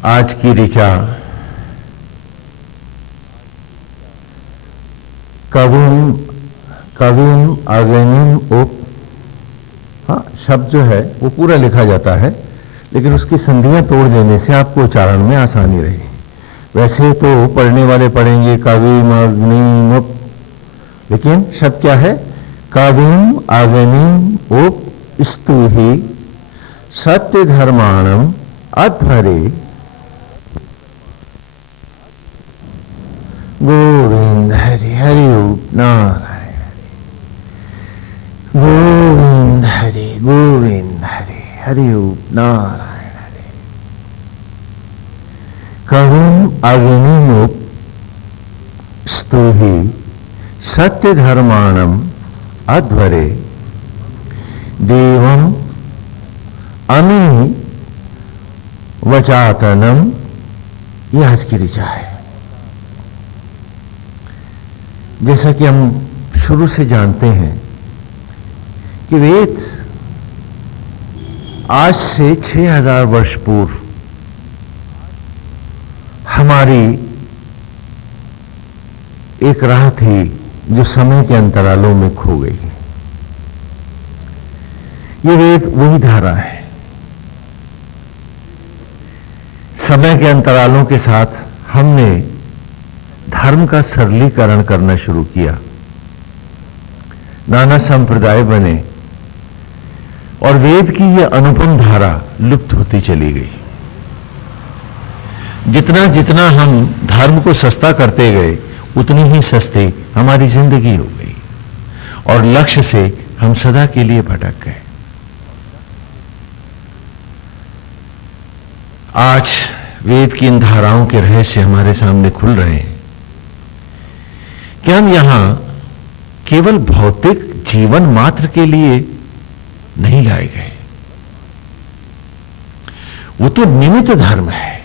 आज की ऋचा कविम कविम अगनिम उप। हाँ, शब्द जो है वो पूरा लिखा जाता है, लेकिन उसकी संधियां तोड़ देने से आपको उच्चारण में आसानी रहेगी। वैसे तो पढ़ने वाले पढ़ेंगे कविम अग्निम उप, लेकिन शब्द क्या है? कविम अग्निम उप स्तुहि सत्य धर्माणम अध्वरे गोविंद हरि हरि नारायण गोविंद हरि हरि नारायण हरि। कविम अग्निमुप स्तुहि सत्य धर्माणम अध्वरे देवम अमी वचातनम। यह आज की ऋचा है। जैसा कि हम शुरू से जानते हैं कि वेद आज से 6000 वर्ष पूर्व हमारी एक राह थी जो समय के अंतरालों में खो गई। ये वेद वही धारा है। समय के अंतरालों के साथ हमने धर्म का सरलीकरण करना शुरू किया, नाना संप्रदाय बने और वेद की यह अनुपम धारा लुप्त होती चली गई। जितना जितना हम धर्म को सस्ता करते गए, उतनी ही सस्ती हमारी जिंदगी हो गई और लक्ष्य से हम सदा के लिए भटक गए। आज वेद की इन धाराओं के रहस्य हमारे सामने खुल रहे हैं कि हम यहां केवल भौतिक जीवन मात्र के लिए नहीं लाए गए। वो तो निमित्त धर्म है।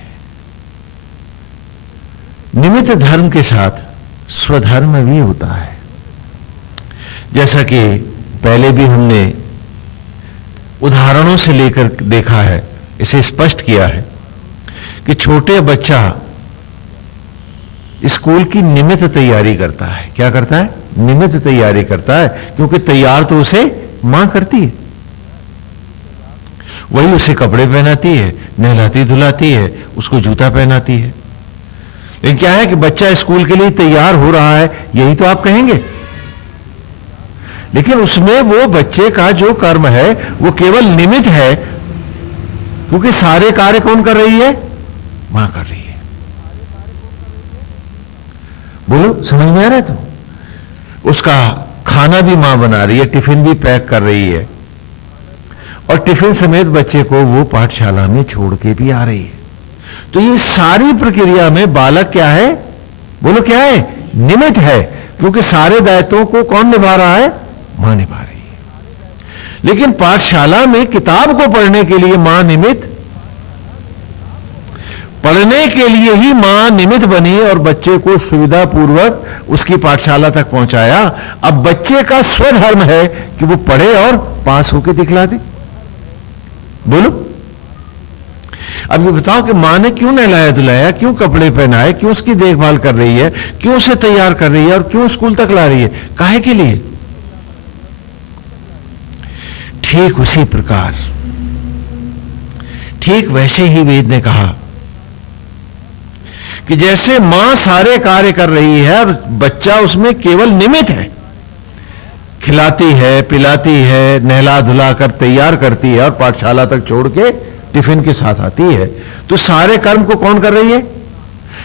निमित्त धर्म के साथ स्वधर्म भी होता है। जैसा कि पहले भी हमने उदाहरणों से लेकर देखा है, इसे स्पष्ट किया है कि छोटे बच्चा स्कूल की निमित्त तैयारी करता है। क्या करता है? निमित्त तैयारी करता है, क्योंकि तैयार तो उसे मां करती है। वही उसे कपड़े पहनाती है, नहलाती धुलाती है, उसको जूता पहनाती है। लेकिन क्या है कि बच्चा स्कूल के लिए तैयार हो रहा है, यही तो आप कहेंगे। लेकिन उसमें वो बच्चे का जो कर्म है वो केवल निमित्त है, क्योंकि सारे कार्य कौन कर रही है? मां कर रही है। बोलो, समझ में आ रहा है? तो उसका खाना भी मां बना रही है, टिफिन भी पैक कर रही है और टिफिन समेत बच्चे को वो पाठशाला में छोड़ के भी आ रही है। तो ये सारी प्रक्रिया में बालक क्या है? बोलो क्या है? निमित्त है, क्योंकि सारे दायित्वों को कौन निभा रहा है? मां निभा रही है। लेकिन पाठशाला में किताब को पढ़ने के लिए मां निमित्त, पढ़ने के लिए ही मां निमित्त बनी और बच्चे को सुविधापूर्वक उसकी पाठशाला तक पहुंचाया। अब बच्चे का स्वधर्म है कि वो पढ़े और पास होकर दिखला दे। बोलो, अब ये बताओ कि मां ने क्यों नहलाया धुलाया, क्यों कपड़े पहनाए, क्यों उसकी देखभाल कर रही है, क्यों उसे तैयार कर रही है और क्यों स्कूल तक ला रही है? काहे के लिए? ठीक उसी प्रकार, ठीक वैसे ही वेद ने कहा कि जैसे मां सारे कार्य कर रही है और बच्चा उसमें केवल निमित्त है, खिलाती है, पिलाती है, नहला धुला कर तैयार करती है और पाठशाला तक छोड़ के टिफिन के साथ आती है, तो सारे कर्म को कौन कर रही है?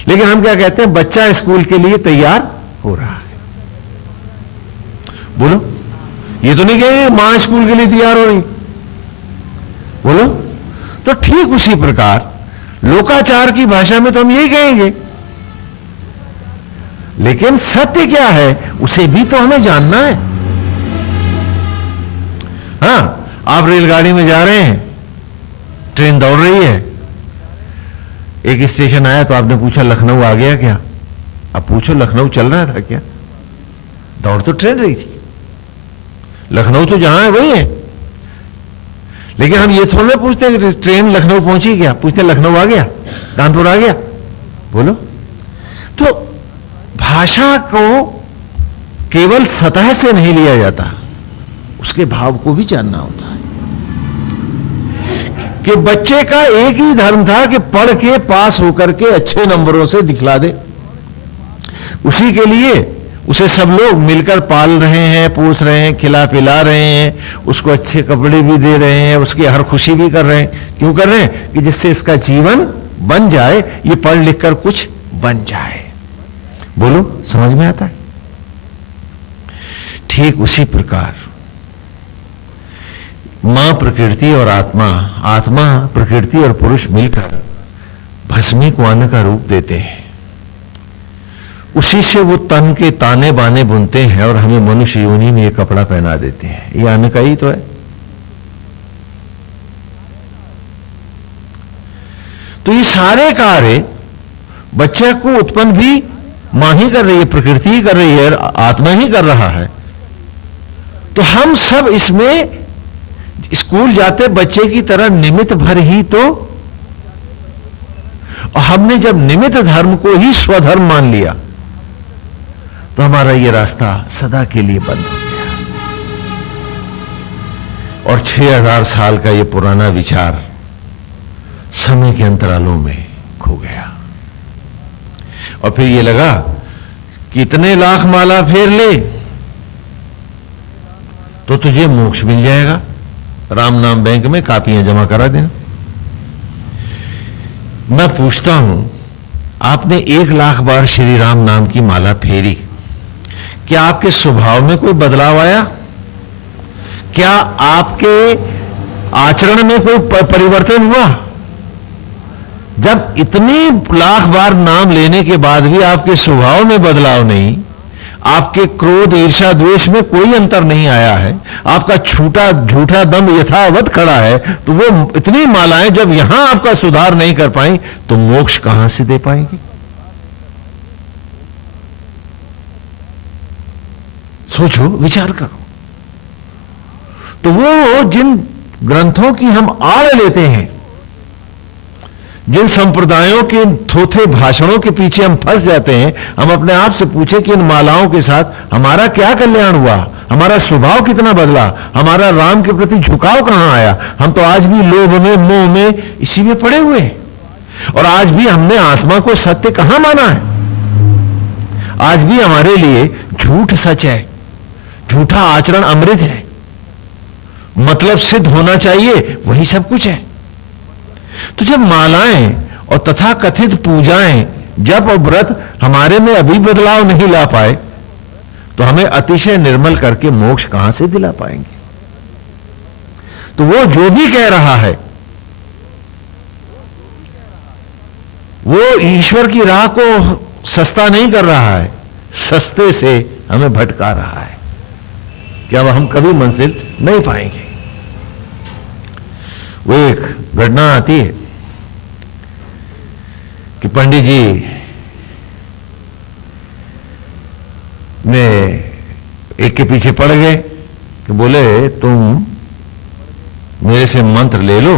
लेकिन हम क्या कहते हैं? बच्चा स्कूल के लिए तैयार हो रहा है। बोलो, ये तो नहीं कहेंगे मां स्कूल के लिए तैयार हो रही। बोलो, तो ठीक उसी प्रकार लोकाचार की भाषा में तो हम यही कहेंगे, लेकिन सत्य क्या है उसे भी तो हमें जानना है। हां, आप रेलगाड़ी में जा रहे हैं, ट्रेन दौड़ रही है, एक स्टेशन आया तो आपने पूछा लखनऊ आ गया क्या? अब पूछो लखनऊ चल रहा था क्या? दौड़ तो ट्रेन रही थी, लखनऊ तो जहां है वही है। लेकिन हम ये थोड़ा पूछते हैं कि ट्रेन लखनऊ पहुंची क्या, पूछते लखनऊ आ गया, कानपुर आ गया, बोलो। तो भाषा को केवल सतह से नहीं लिया जाता, उसके भाव को भी जानना होता है। कि बच्चे का एक ही धर्म था कि पढ़ के पास होकर के अच्छे नंबरों से दिखला दे, उसी के लिए उसे सब लोग मिलकर पाल रहे हैं, पोस रहे हैं, खिला पिला रहे हैं, उसको अच्छे कपड़े भी दे रहे हैं, उसकी हर खुशी भी कर रहे हैं। क्यों कर रहे हैं? कि जिससे इसका जीवन बन जाए, ये पढ़ लिख कर कुछ बन जाए। बोलो, समझ में आता है? ठीक उसी प्रकार मां प्रकृति और आत्मा, आत्मा प्रकृति और पुरुष मिलकर भस्मी को अन्न का रूप देते हैं। उसी से वो तन के ताने बाने बुनते हैं और हमें मनुष्य योनि में ये कपड़ा पहना देते हैं। ये अन्न का ही तो है। तो ये सारे कार्य बच्चे को उत्पन्न भी मां ही कर रही है, प्रकृति ही कर रही है, आत्मा ही कर रहा है। तो हम सब इसमें स्कूल जाते बच्चे की तरह निमित्त भर ही तो, और हमने जब निमित्त धर्म को ही स्वधर्म मान लिया तो हमारा ये रास्ता सदा के लिए बंद हो गया। और 6000 साल का ये पुराना विचार समय के अंतरालों में खो गया। और फिर ये लगा कितने लाख माला फेर ले तो तुझे मोक्ष मिल जाएगा, राम नाम बैंक में कापियां जमा करा देना। मैं पूछता हूं, आपने 1 लाख बार श्री राम नाम की माला फेरी, क्या आपके स्वभाव में कोई बदलाव आया? क्या आपके आचरण में कोई परिवर्तन हुआ? जब इतनी लाख बार नाम लेने के बाद भी आपके स्वभाव में बदलाव नहीं, आपके क्रोध ईर्ष्या द्वेष में कोई अंतर नहीं आया है, आपका झूठा दम यथावत खड़ा है, तो वो इतनी मालाएं जब यहां आपका सुधार नहीं कर पाई तो मोक्ष कहां से दे पाएंगे? सोचो, विचार करो। तो वो जिन ग्रंथों की हम आड़ लेते हैं, जिन संप्रदायों के थोथे भाषणों के पीछे हम फंस जाते हैं, हम अपने आप से पूछे कि इन मालाओं के साथ हमारा क्या कल्याण हुआ, हमारा स्वभाव कितना बदला, हमारा राम के प्रति झुकाव कहां आया? हम तो आज भी लोभ में, मोह में, इसी में पड़े हुए हैं। और आज भी हमने आत्मा को सत्य कहां माना है? आज भी हमारे लिए झूठ सच है, झूठा आचरण अमृत है, मतलब सिद्ध होना चाहिए वही सब कुछ है। तो जब मालाएं और तथा कथित पूजाएं, जप और व्रत हमारे में अभी बदलाव नहीं ला पाए तो हमें अतिशय निर्मल करके मोक्ष कहां से दिला पाएंगे? तो वो जो भी कह रहा है वो ईश्वर की राह को सस्ता नहीं कर रहा है, सस्ते से हमें भटका रहा है कि अब हम कभी मंजिल नहीं पाएंगे। वो एक घटना आती है कि पंडित जी ने एक के पीछे पड़ गए कि बोले तुम मेरे से मंत्र ले लो,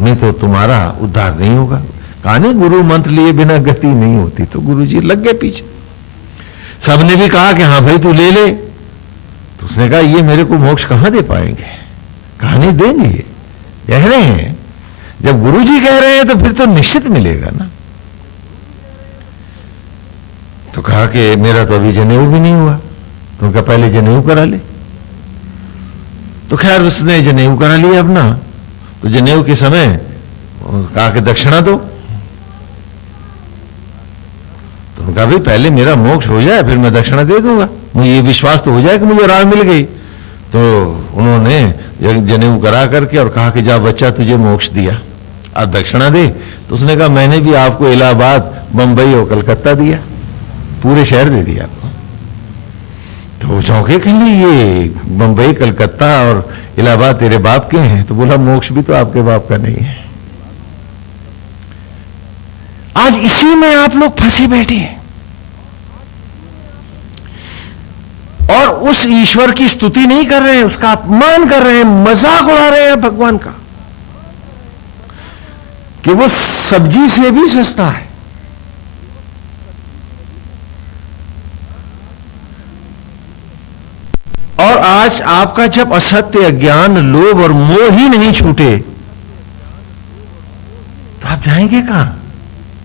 नहीं तो तुम्हारा उद्धार नहीं होगा। कहा नहीं, गुरु मंत्र लिए बिना गति नहीं होती। तो गुरु जी लग गए पीछे। सबने भी कहा कि हाँ भाई तू ले ले। तो उसने कहा ये मेरे को मोक्ष कहां दे पाएंगे? कहा नहीं देंगे, कह रहे हैं, जब गुरु जी कह रहे हैं तो फिर तो निश्चित मिलेगा ना। तो कहा कि मेरा तो अभी जनेऊ भी नहीं हुआ। तो उनका पहले जनेऊ करा ले। तो खैर उसने जनेऊ करा लिया अपना। तो जनेऊ के समय कहा कि दक्षिणा दो। तो उनका भी पहले मेरा मोक्ष हो जाए फिर मैं दक्षिणा दे दूंगा, मुझे ये विश्वास तो हो जाए कि मुझे राह मिल गई। तो उन्होंने जनेऊ करा करके और कहा कि जा बच्चा तुझे मोक्ष दिया, अब दक्षिणा दे। तो उसने कहा मैंने भी आपको इलाहाबाद, बंबई और कलकत्ता दिया, पूरे शहर दे दिया आपको। तो चौंके के लिए ये बंबई, कलकत्ता और इलाहाबाद तेरे बाप के हैं? तो बोला मोक्ष भी तो आपके बाप का नहीं है। आज इसी में आप लोग फंसे बैठे हैं। और उस ईश्वर की स्तुति नहीं कर रहे हैं, उसका अपमान कर रहे हैं, मजाक उड़ा रहे हैं भगवान का कि वो सब्जी से भी सस्ता है। और आज आपका जब असत्य, अज्ञान, लोभ और मोह ही नहीं छूटे तो आप जाएंगे कहां?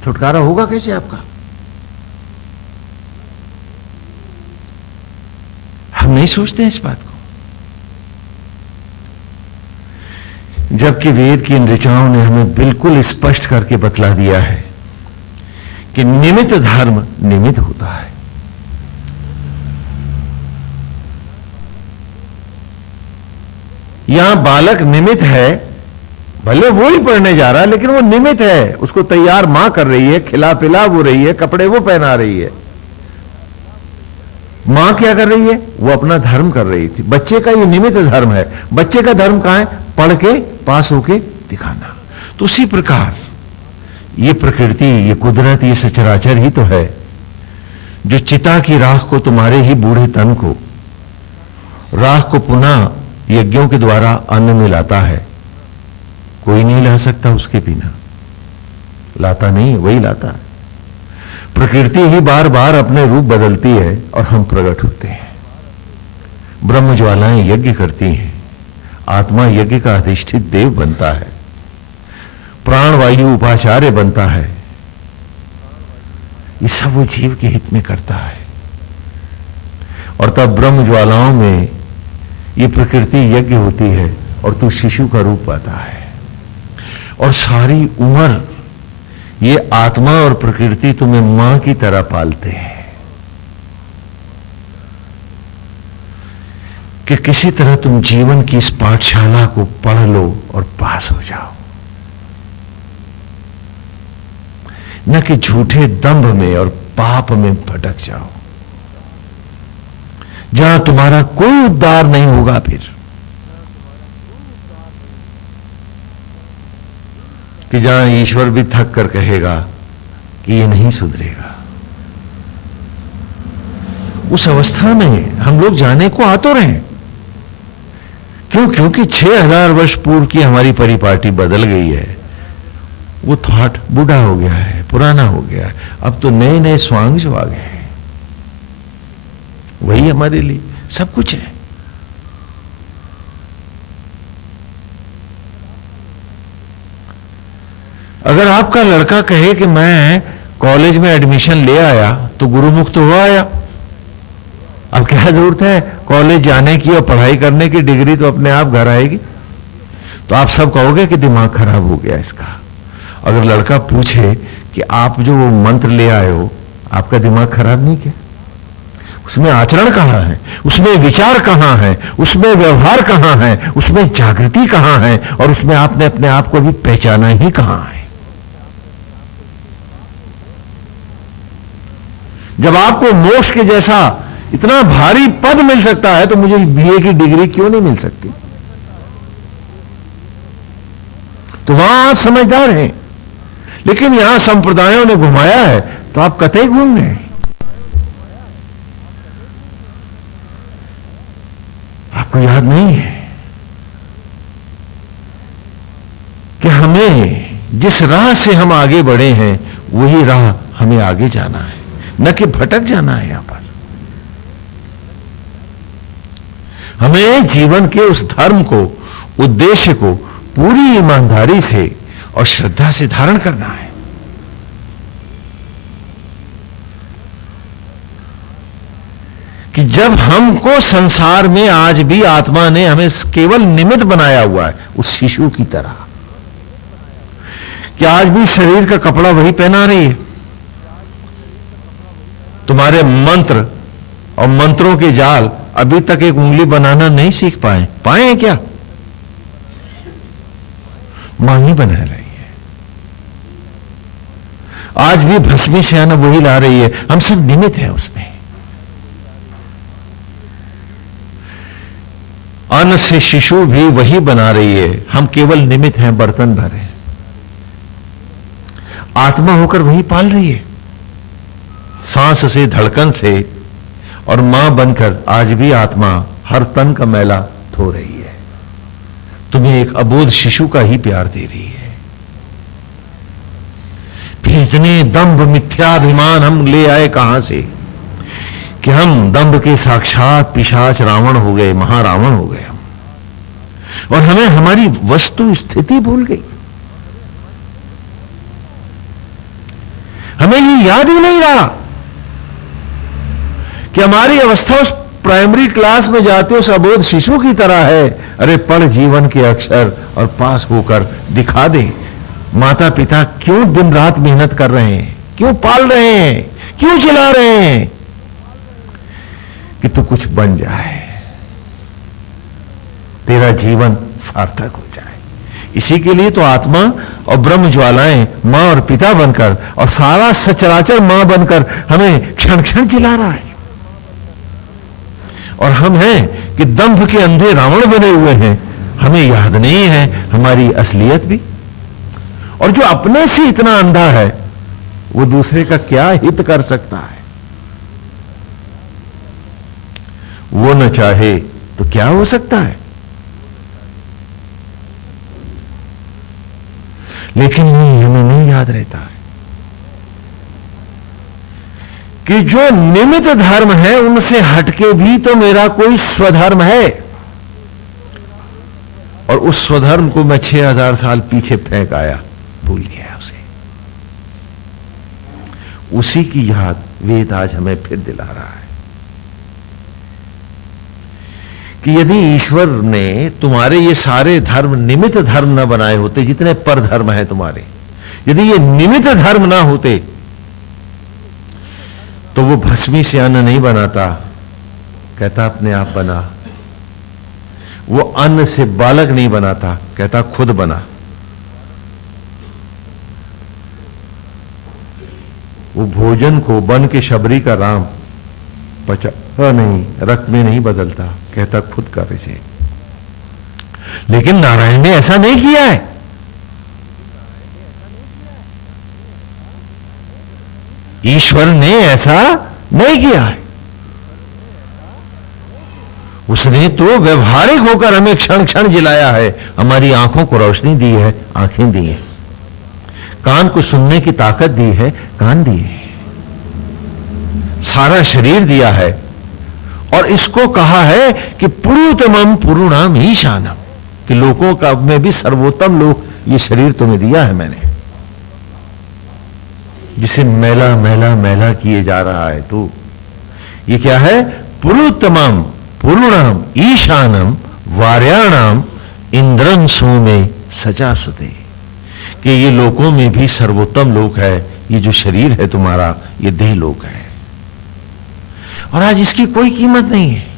छुटकारा होगा कैसे आपका? हम नहीं सोचते हैं इस बात को, जबकि वेद की इन ऋचाओं ने हमें बिल्कुल स्पष्ट करके बतला दिया है कि निमित्त धर्म निमित्त होता है। यहां बालक निमित्त है, भले वो ही पढ़ने जा रहा है लेकिन वो निमित्त है। उसको तैयार मां कर रही है, खिला पिला वो रही है, कपड़े वो पहना रही है। मां क्या कर रही है? वो अपना धर्म कर रही थी। बच्चे का ये निमित्त धर्म है। बच्चे का धर्म कहां है? पढ़ के पास होके दिखाना। तो उसी प्रकार ये प्रकृति, ये कुदरत, ये सचराचर ही तो है जो चिता की राख को, तुम्हारे ही बूढ़े तन को, राख को पुनः यज्ञों के द्वारा अन्न में लाता है। कोई नहीं ला सकता उसके बिना, लाता नहीं, वही लाता है। प्रकृति ही बार बार अपने रूप बदलती है और हम प्रकट होते हैं। ब्रह्म ज्वालाएं यज्ञ करती हैं, आत्मा यज्ञ का अधिष्ठित देव बनता है, प्राण वायु उपाचार्य बनता है। ये सब वो जीव के हित में करता है। और तब ब्रह्म ज्वालाओं में ये प्रकृति यज्ञ होती है और तू शिशु का रूप पाता है। और सारी उम्र ये आत्मा और प्रकृति तुम्हें मां की तरह पालते हैं कि किसी तरह तुम जीवन की इस पाठशाला को पढ़ लो और पास हो जाओ, न कि झूठे दंभ में और पाप में भटक जाओ, जहां तुम्हारा कोई उद्धार नहीं होगा। फिर कि जहां ईश्वर भी थक कर कहेगा कि ये नहीं सुधरेगा। उस अवस्था में हम लोग जाने को आ तो रहे हैं। क्यों? क्योंकि 6000 वर्ष पूर्व की हमारी परिपाटी बदल गई है। वो थॉट बूढ़ा हो गया है, पुराना हो गया है। अब तो नए नए स्वांग जो आ गए हैं, वही हमारे लिए सब कुछ है। अगर आपका लड़का कहे कि मैं कॉलेज में एडमिशन ले आया तो गुरुमुख तो हो आया, अब क्या जरूरत है कॉलेज जाने की और पढ़ाई करने की? डिग्री तो अपने आप घर आएगी। तो आप सब कहोगे कि दिमाग खराब हो गया इसका। अगर लड़का पूछे कि आप जो वो मंत्र ले आए हो, आपका दिमाग खराब नहीं क्या? उसमें आचरण कहां है? उसमें विचार कहां है? उसमें व्यवहार कहां है? उसमें जागृति कहां है? और उसमें आपने अपने आप को भी पहचाना ही कहां है? जब आपको मोक्ष के जैसा इतना भारी पद मिल सकता है तो मुझे बीए की डिग्री क्यों नहीं मिल सकती? तो वहां आप समझदार हैं, लेकिन यहां संप्रदायों ने घुमाया है तो आप कतई घूम गए। आपको याद नहीं है कि हमें जिस राह से हम आगे बढ़े हैं वही राह हमें आगे जाना है, न कि भटक जाना है। यहां पर हमें जीवन के उस धर्म को, उद्देश्य को पूरी ईमानदारी से और श्रद्धा से धारण करना है। कि जब हमको संसार में आज भी आत्मा ने हमें केवल निमित्त बनाया हुआ है, उस शिशु की तरह, कि आज भी शरीर का कपड़ा वही पहना रही है। तुम्हारे मंत्र और मंत्रों के जाल अभी तक एक उंगली बनाना नहीं सीख पाए हैं क्या? मां ही बना रही है। आज भी भस्मी श्याना वही ला रही है, हम सब निमित्त हैं उसमें। अन्न से शिशु भी वही बना रही है, हम केवल निमित्त हैं, बर्तन भर हैं। आत्मा होकर वही पाल रही है, सांस से, धड़कन से और मां बनकर आज भी आत्मा हर तन का मैला धो रही है, तुम्हें एक अबोध शिशु का ही प्यार दे रही है। फिर इतने दंभ मिथ्याभिमान हम ले आए कहां से कि हम दंभ के साक्षात पिशाच रावण हो गए, महारावण हो गए हम, और हमें हमारी वस्तु स्थिति भूल गई। हमें ये याद ही नहीं रहा कि हमारी अवस्था उस प्राइमरी क्लास में जाते उस अबोध शिशु की तरह है। अरे पढ़ जीवन के अक्षर और पास होकर दिखा दे। माता पिता क्यों दिन रात मेहनत कर रहे हैं, क्यों पाल रहे हैं, क्यों चिल्ला रहे हैं कि तू कुछ बन जाए, तेरा जीवन सार्थक हो जाए। इसी के लिए तो आत्मा और ब्रह्म ज्वालाएं मां और पिता बनकर और सारा सचराचर मां बनकर हमें क्षण क्षण चिल्ला रहा है। और हम हैं कि दंभ के अंधे रावण बने हुए हैं, हमें याद नहीं है हमारी असलियत भी। और जो अपने से इतना अंधा है वो दूसरे का क्या हित कर सकता है? वो न चाहे तो क्या हो सकता है? लेकिन नहीं, हमें नहीं याद रहता है कि जो निमित्त धर्म है उनसे हटके भी तो मेरा कोई स्वधर्म है, और उस स्वधर्म को मैं 6000 साल पीछे फेंक आया, भूल गया उसे। उसी की याद वेद आज हमें फिर दिला रहा है कि यदि ईश्वर ने तुम्हारे ये सारे धर्म निमित्त धर्म न बनाए होते, जितने पर धर्म है तुम्हारे, यदि ये निमित्त धर्म ना होते तो वो भस्मी से अन्न नहीं बनाता, कहता अपने आप बना। वो अन्न से बालक नहीं बनाता, कहता खुद बना। वो भोजन को बन के शबरी का राम पचा नहीं, रक्त में नहीं बदलता, कहता खुद कर इसे। लेकिन नारायण ने ऐसा नहीं किया है। ईश्वर ने ऐसा नहीं किया है। उसने तो व्यवहारिक होकर हमें क्षण क्षण जिलाया है। हमारी आंखों को रोशनी दी है, आंखें दी है। कान को सुनने की ताकत दी है, कान दिए है। सारा शरीर दिया है, और इसको कहा है कि पुरुतमम पुरुणाम ईशानम, कि लोगों का में भी सर्वोत्तम लोक ये शरीर तुम्हें दिया है मैंने, जिसे मैला मैला मैला किए जा रहा है तू। ये क्या है? पुरुतमम पुरुणाम ईशानम वार्याणाम इंद्रम सोमे सचा सुते, कि ये लोकों में भी सर्वोत्तम लोक है। ये जो शरीर है तुम्हारा, ये देह लोक है, और आज इसकी कोई कीमत नहीं है।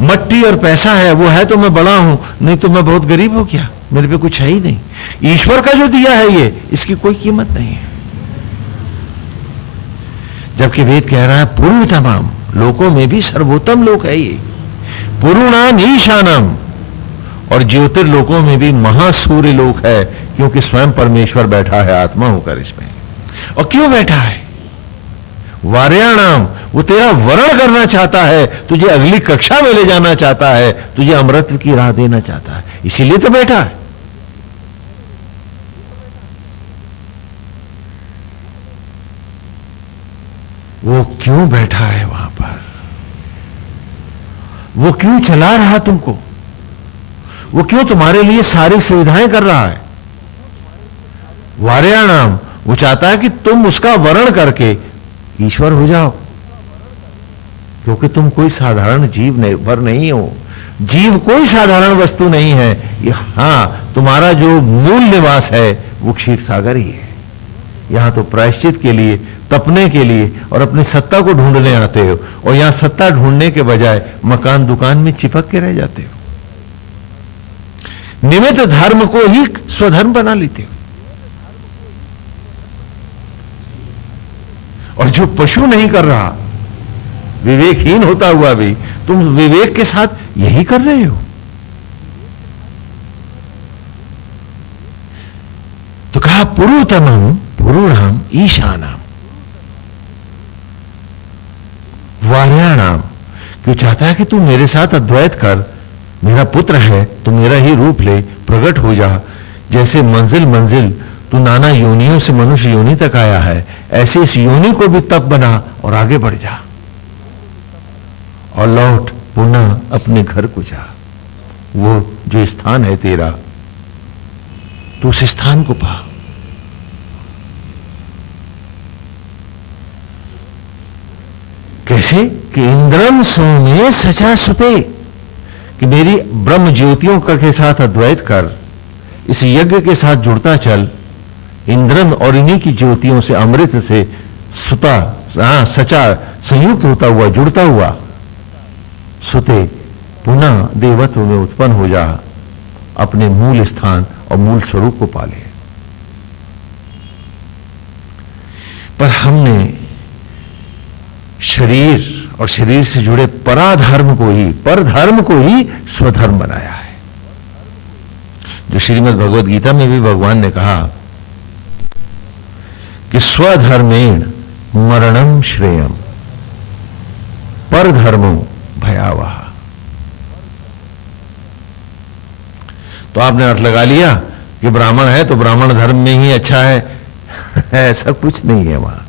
मट्टी और पैसा है, वो है तो मैं बड़ा हूं, नहीं तो मैं बहुत गरीब हूं क्या, मेरे पे कुछ है ही नहीं। ईश्वर का जो दिया है ये, इसकी कोई कीमत नहीं है। जबकि वेद कह रहा है पुरु तमाम लोकों में भी सर्वोत्तम लोक है ये, पुरुणाम ईशानम, और ज्योतिर्लोकों में भी महासूर्य लोक है, क्योंकि स्वयं परमेश्वर बैठा है आत्मा होकर इसमें। और क्यों बैठा है? वार्याणाम, वो तेरा वरण करना चाहता है, तुझे अगली कक्षा में ले जाना चाहता है, तुझे अमृत की राह देना चाहता है, इसीलिए तो बैठा है। वो क्यों बैठा है वहां पर? वो क्यों चला रहा तुमको? वो क्यों तुम्हारे लिए सारी सुविधाएं कर रहा है? वार्याणाम, वो चाहता है कि तुम उसका वरण करके ईश्वर हो जाओ, क्योंकि तुम कोई साधारण जीव भर नहीं हो। जीव कोई साधारण वस्तु नहीं है ये। हां, तुम्हारा जो मूल निवास है वो क्षीर सागर ही है। यहां तो प्रायश्चित के लिए, तपने के लिए और अपनी सत्ता को ढूंढने आते हो, और यहां सत्ता ढूंढने के बजाय मकान दुकान में चिपक के रह जाते हो। निमित्त धर्म को ही स्वधर्म बना लेते हो। और जो पशु नहीं कर रहा, विवेकहीन होता हुआ भी तुम विवेक के साथ यही कर रहे हो। तो कहा पुरुतमम पुरुणाम ईशानम, वार्याणाम, क्यों चाहता है कि तू मेरे साथ अद्वैत कर, मेरा पुत्र है तो मेरा ही रूप ले, प्रकट हो जा। जैसे मंजिल मंजिल तू नाना योनियों से मनुष्य योनि तक आया है, ऐसे इस योनि को भी तप बना और आगे बढ़ जा और लौट पुनः अपने घर को जा। वो जो स्थान है तेरा, तू उस स्थान को पा। कैसे कि इंद्रम सोमे सचा सुते, कि मेरी ब्रह्म ज्योतियों के साथ अद्वैत कर, इस यज्ञ के साथ जुड़ता चल। इंद्रन और इन्हीं की ज्योतियों से, अमृत से सुता, सचा, संयुक्त होता हुआ, जुड़ता हुआ, सुते पुनः देवत्व में उत्पन्न हो जा, अपने मूल स्थान और मूल स्वरूप को पाले। पर हमने शरीर और शरीर से जुड़े पराधर्म को ही, परधर्म को ही स्वधर्म बनाया है। जो श्रीमद् भगवद गीता में भी भगवान ने कहा कि स्वधर्मेण मरणम श्रेयम, परधर्मो भयावह। तो आपने अर्थ लगा लिया कि ब्राह्मण है तो ब्राह्मण धर्म में ही अच्छा है, ऐसा कुछ नहीं है। वहां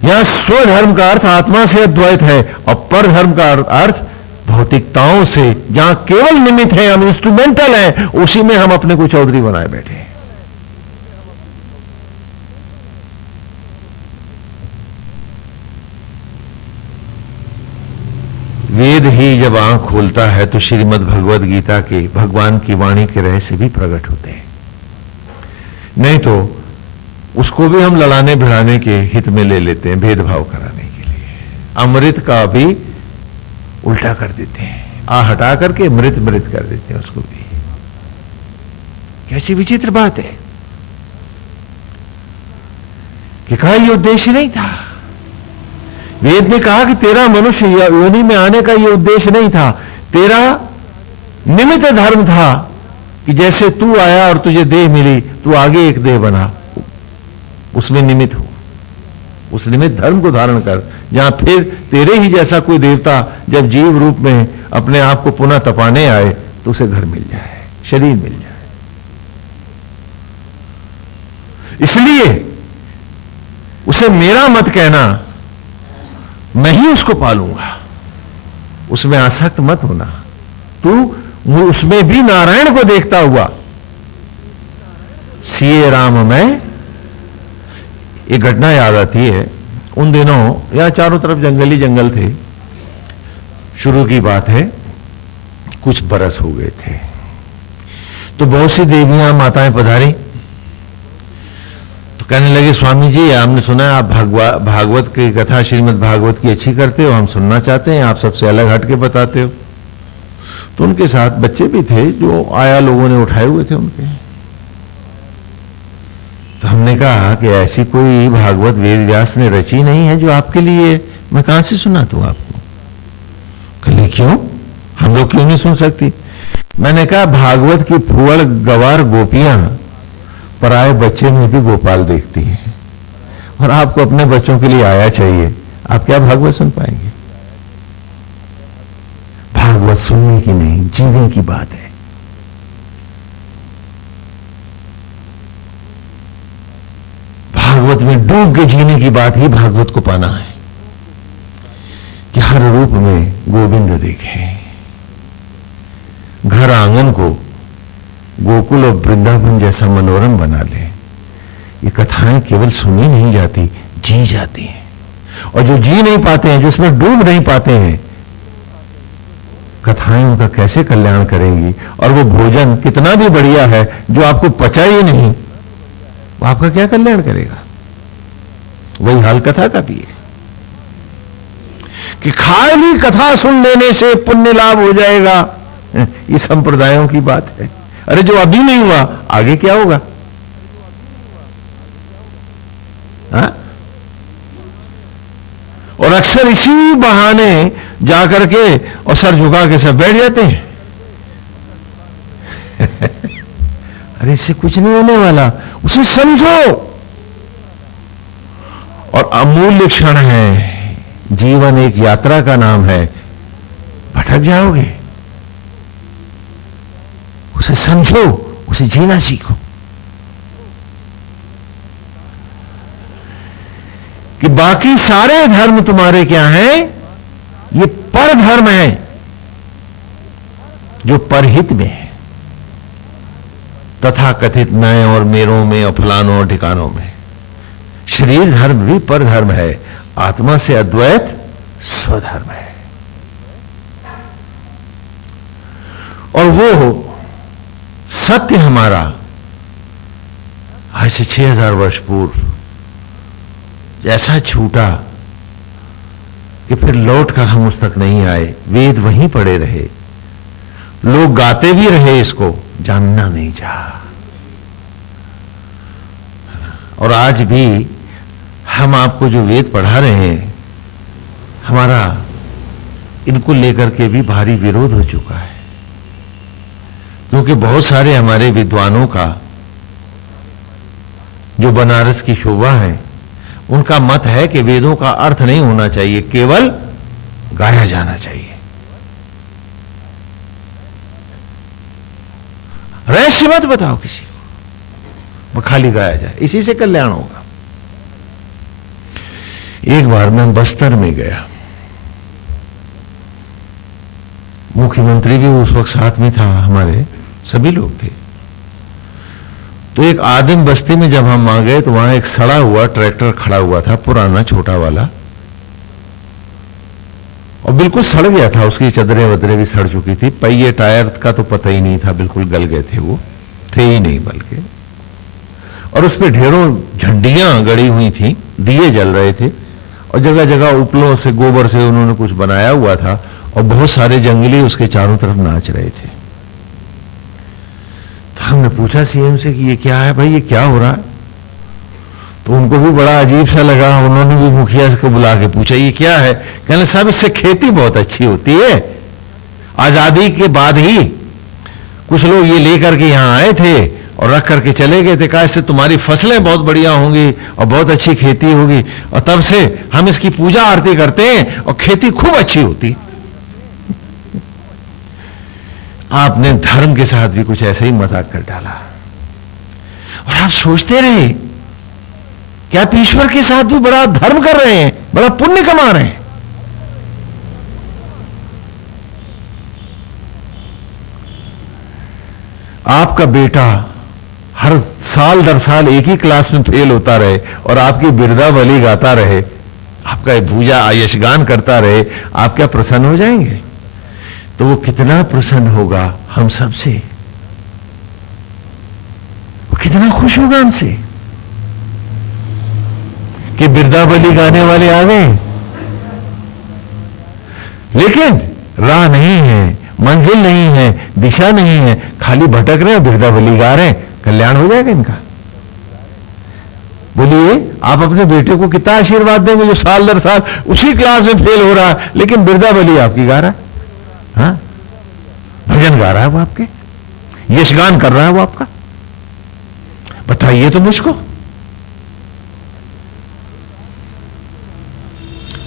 यहां स्वधर्म का अर्थ आत्मा से अद्वैत है और परधर्म का अर्थ भौतिकताओं से, जहां केवल निमित्त है, हम इंस्ट्रूमेंटल हैं, उसी में हम अपने को चौधरी बनाए बैठे हैं। वेद ही जब आंख खोलता है तो श्रीमद् भगवद गीता के, भगवान की वाणी के रहस्य भी प्रकट होते हैं। नहीं तो उसको भी हम लड़ाने भिड़ाने के हित में ले लेते हैं, भेदभाव कराने के लिए। अमृत का भी उल्टा कर देते हैं, आ हटा करके मृत मृत कर देते हैं उसको भी। कैसी विचित्र बात है कि कहा यह उद्देश्य नहीं था। वेद ने कहा कि तेरा मनुष्य योनि में आने का यह उद्देश्य नहीं था, तेरा निमित्त धर्म था कि जैसे तू आया और तुझे देह मिली, तू आगे एक देह बना, उसमें निमित्त हो, उस निमित्त धर्म को धारण कर, जहां फिर तेरे ही जैसा कोई देवता जब जीव रूप में अपने आप को पुनः तपाने आए तो उसे घर मिल जाए, शरीर मिल जाए। इसलिए उसे मेरा मत कहना, मैं ही उसको पालूंगा, उसमें आसक्त मत होना। तू उसमें भी नारायण को देखता हुआ सीए राम में। एक घटना याद आती है, उन दिनों यहां चारों तरफ जंगल ही जंगल थे। शुरू की बात है, कुछ बरस हो गए थे, तो बहुत सी देवियां माताएं पधारी, तो कहने लगे स्वामी जी हमने सुना है आप भागवत की कथा, श्रीमद् भागवत की अच्छी करते हो, हम सुनना चाहते हैं, आप सबसे अलग हट के बताते हो। तो उनके साथ बच्चे भी थे जो आया लोगों ने उठाए हुए थे उनके। तो हमने कहा कि ऐसी कोई भागवत वेद व्यास ने रची नहीं है जो आपके लिए, मैं कहां से सुना दूं आपको? कहले क्यों, हम लोग क्यों नहीं सुन सकती? मैंने कहा भागवत की फुअड़ गवार गोपियां पराए बच्चे में भी गोपाल देखती हैं, और आपको अपने बच्चों के लिए आया चाहिए, आप क्या भागवत सुन पाएंगे? भागवत सुनने की नहीं, जीने की बात है। भागवत में डूब के जीने की बात ही भागवत को पाना है कि हर रूप में गोविंद देखे, घर आंगन को गोकुल और वृंदावन जैसा मनोरम बना ले। ये कथाएं केवल सुनी नहीं जाती, जी जाती हैं, और जो जी नहीं पाते हैं, जो इसमें डूब नहीं पाते हैं, कथाएं उनका कैसे कल्याण करेंगी? और वो भोजन कितना भी बढ़िया है, जो आपको पचा ही नहीं, वो आपका क्या कल्याण करेगा? वही हाल कथा का भी है कि खाली कथा सुन लेने से पुण्य लाभ हो जाएगा, ये संप्रदायों की बात है। अरे जो अभी नहीं हुआ, आगे क्या होगा? हा? और अक्सर इसी बहाने जाकर के और सर झुका के सब बैठ जाते हैं। अरे इससे कुछ नहीं होने वाला, उसे समझो। और अमूल्य क्षण है जीवन एक यात्रा का नाम है, भटक जाओगे। उसे समझो, उसे जीना सीखो। कि बाकी सारे धर्म तुम्हारे क्या हैं? ये पर धर्म है जो परहित में है, तथा कथित मैं और मेरों में और फलानों और ठिकानों में। शरीर धर्म भी पर धर्म है, आत्मा से अद्वैत स्वधर्म है। और वो सत्य हमारा आज से 6000 वर्ष पूर्व जैसा छूटा कि फिर लौट कर हम उस तक नहीं आए। वेद वहीं पड़े रहे, लोग गाते भी रहे, इसको जानना नहीं चाहा। और आज भी हम आपको जो वेद पढ़ा रहे हैं, हमारा इनको लेकर के भी भारी विरोध हो चुका है, क्योंकि बहुत सारे हमारे विद्वानों का जो बनारस की शोभा है, उनका मत है कि वेदों का अर्थ नहीं होना चाहिए, केवल गाया जाना चाहिए, रहस्य मत बताओ किसी को, वो खाली गाया जाए, इसी से कल्याण होगा। एक बार मैं बस्तर में गया, मुख्यमंत्री भी उस वक्त साथ में था, हमारे सभी लोग थे। तो एक आदिम बस्ती में जब हम आ गए तो वहां एक सड़ा हुआ ट्रैक्टर खड़ा हुआ था, पुराना छोटा वाला, और बिल्कुल सड़ गया था, उसकी चदरें वदरें भी सड़ चुकी थी, पहिए टायर का तो पता ही नहीं था, बिल्कुल गल गए थे, वो थे ही नहीं बल्कि। और उस पर ढेरों झंडियां गड़ी हुई थी, दिए जल रहे थे, और जगह जगह उपलों से गोबर से उन्होंने कुछ बनाया हुआ था, और बहुत सारे जंगली उसके चारों तरफ नाच रहे थे। तो हमने पूछा सीएम से कि ये क्या है भाई, ये क्या हो रहा है? तो उनको भी बड़ा अजीब सा लगा, उन्होंने भी मुखिया को बुला के पूछा ये क्या है? कहने साहब इससे खेती बहुत अच्छी होती है, आजादी के बाद ही कुछ लोग ये लेकर के यहां आए थे और रख करके चले गए थे, कहा इससे तुम्हारी फसलें बहुत बढ़िया होंगी और बहुत अच्छी खेती होगी, और तब से हम इसकी पूजा आरती करते हैं और खेती खूब अच्छी होती। आपने धर्म के साथ भी कुछ ऐसे ही मजाक कर डाला, और आप सोचते रहे कि आप ईश्वर के साथ भी बड़ा धर्म कर रहे हैं, बड़ा पुण्य कमा रहे हैं। आपका बेटा हर साल दर साल एक ही क्लास में फेल होता रहे और आपकी बिरदावली गाता रहे, आपका पूजा यशगान करता रहे, आप क्या प्रसन्न हो जाएंगे? तो वो कितना प्रसन्न होगा हम सब से, वो कितना खुश होगा हमसे कि बिरदावली गाने वाले आ गए, लेकिन राह नहीं है, मंजिल नहीं है, दिशा नहीं है, खाली भटक रहे हैं, बिरदावली गा रहे हैं, कल्याण हो जाएगा इनका। बोलिए आप अपने बेटे को कितना आशीर्वाद देंगे जो साल दर साल उसी क्लास में फेल हो रहा है, लेकिन बिरदावली आपकी गा रहा है, हाँ? भजन गा रहा है वो आपके, यशगान कर रहा है वो आपका। बताइए तो मुझको,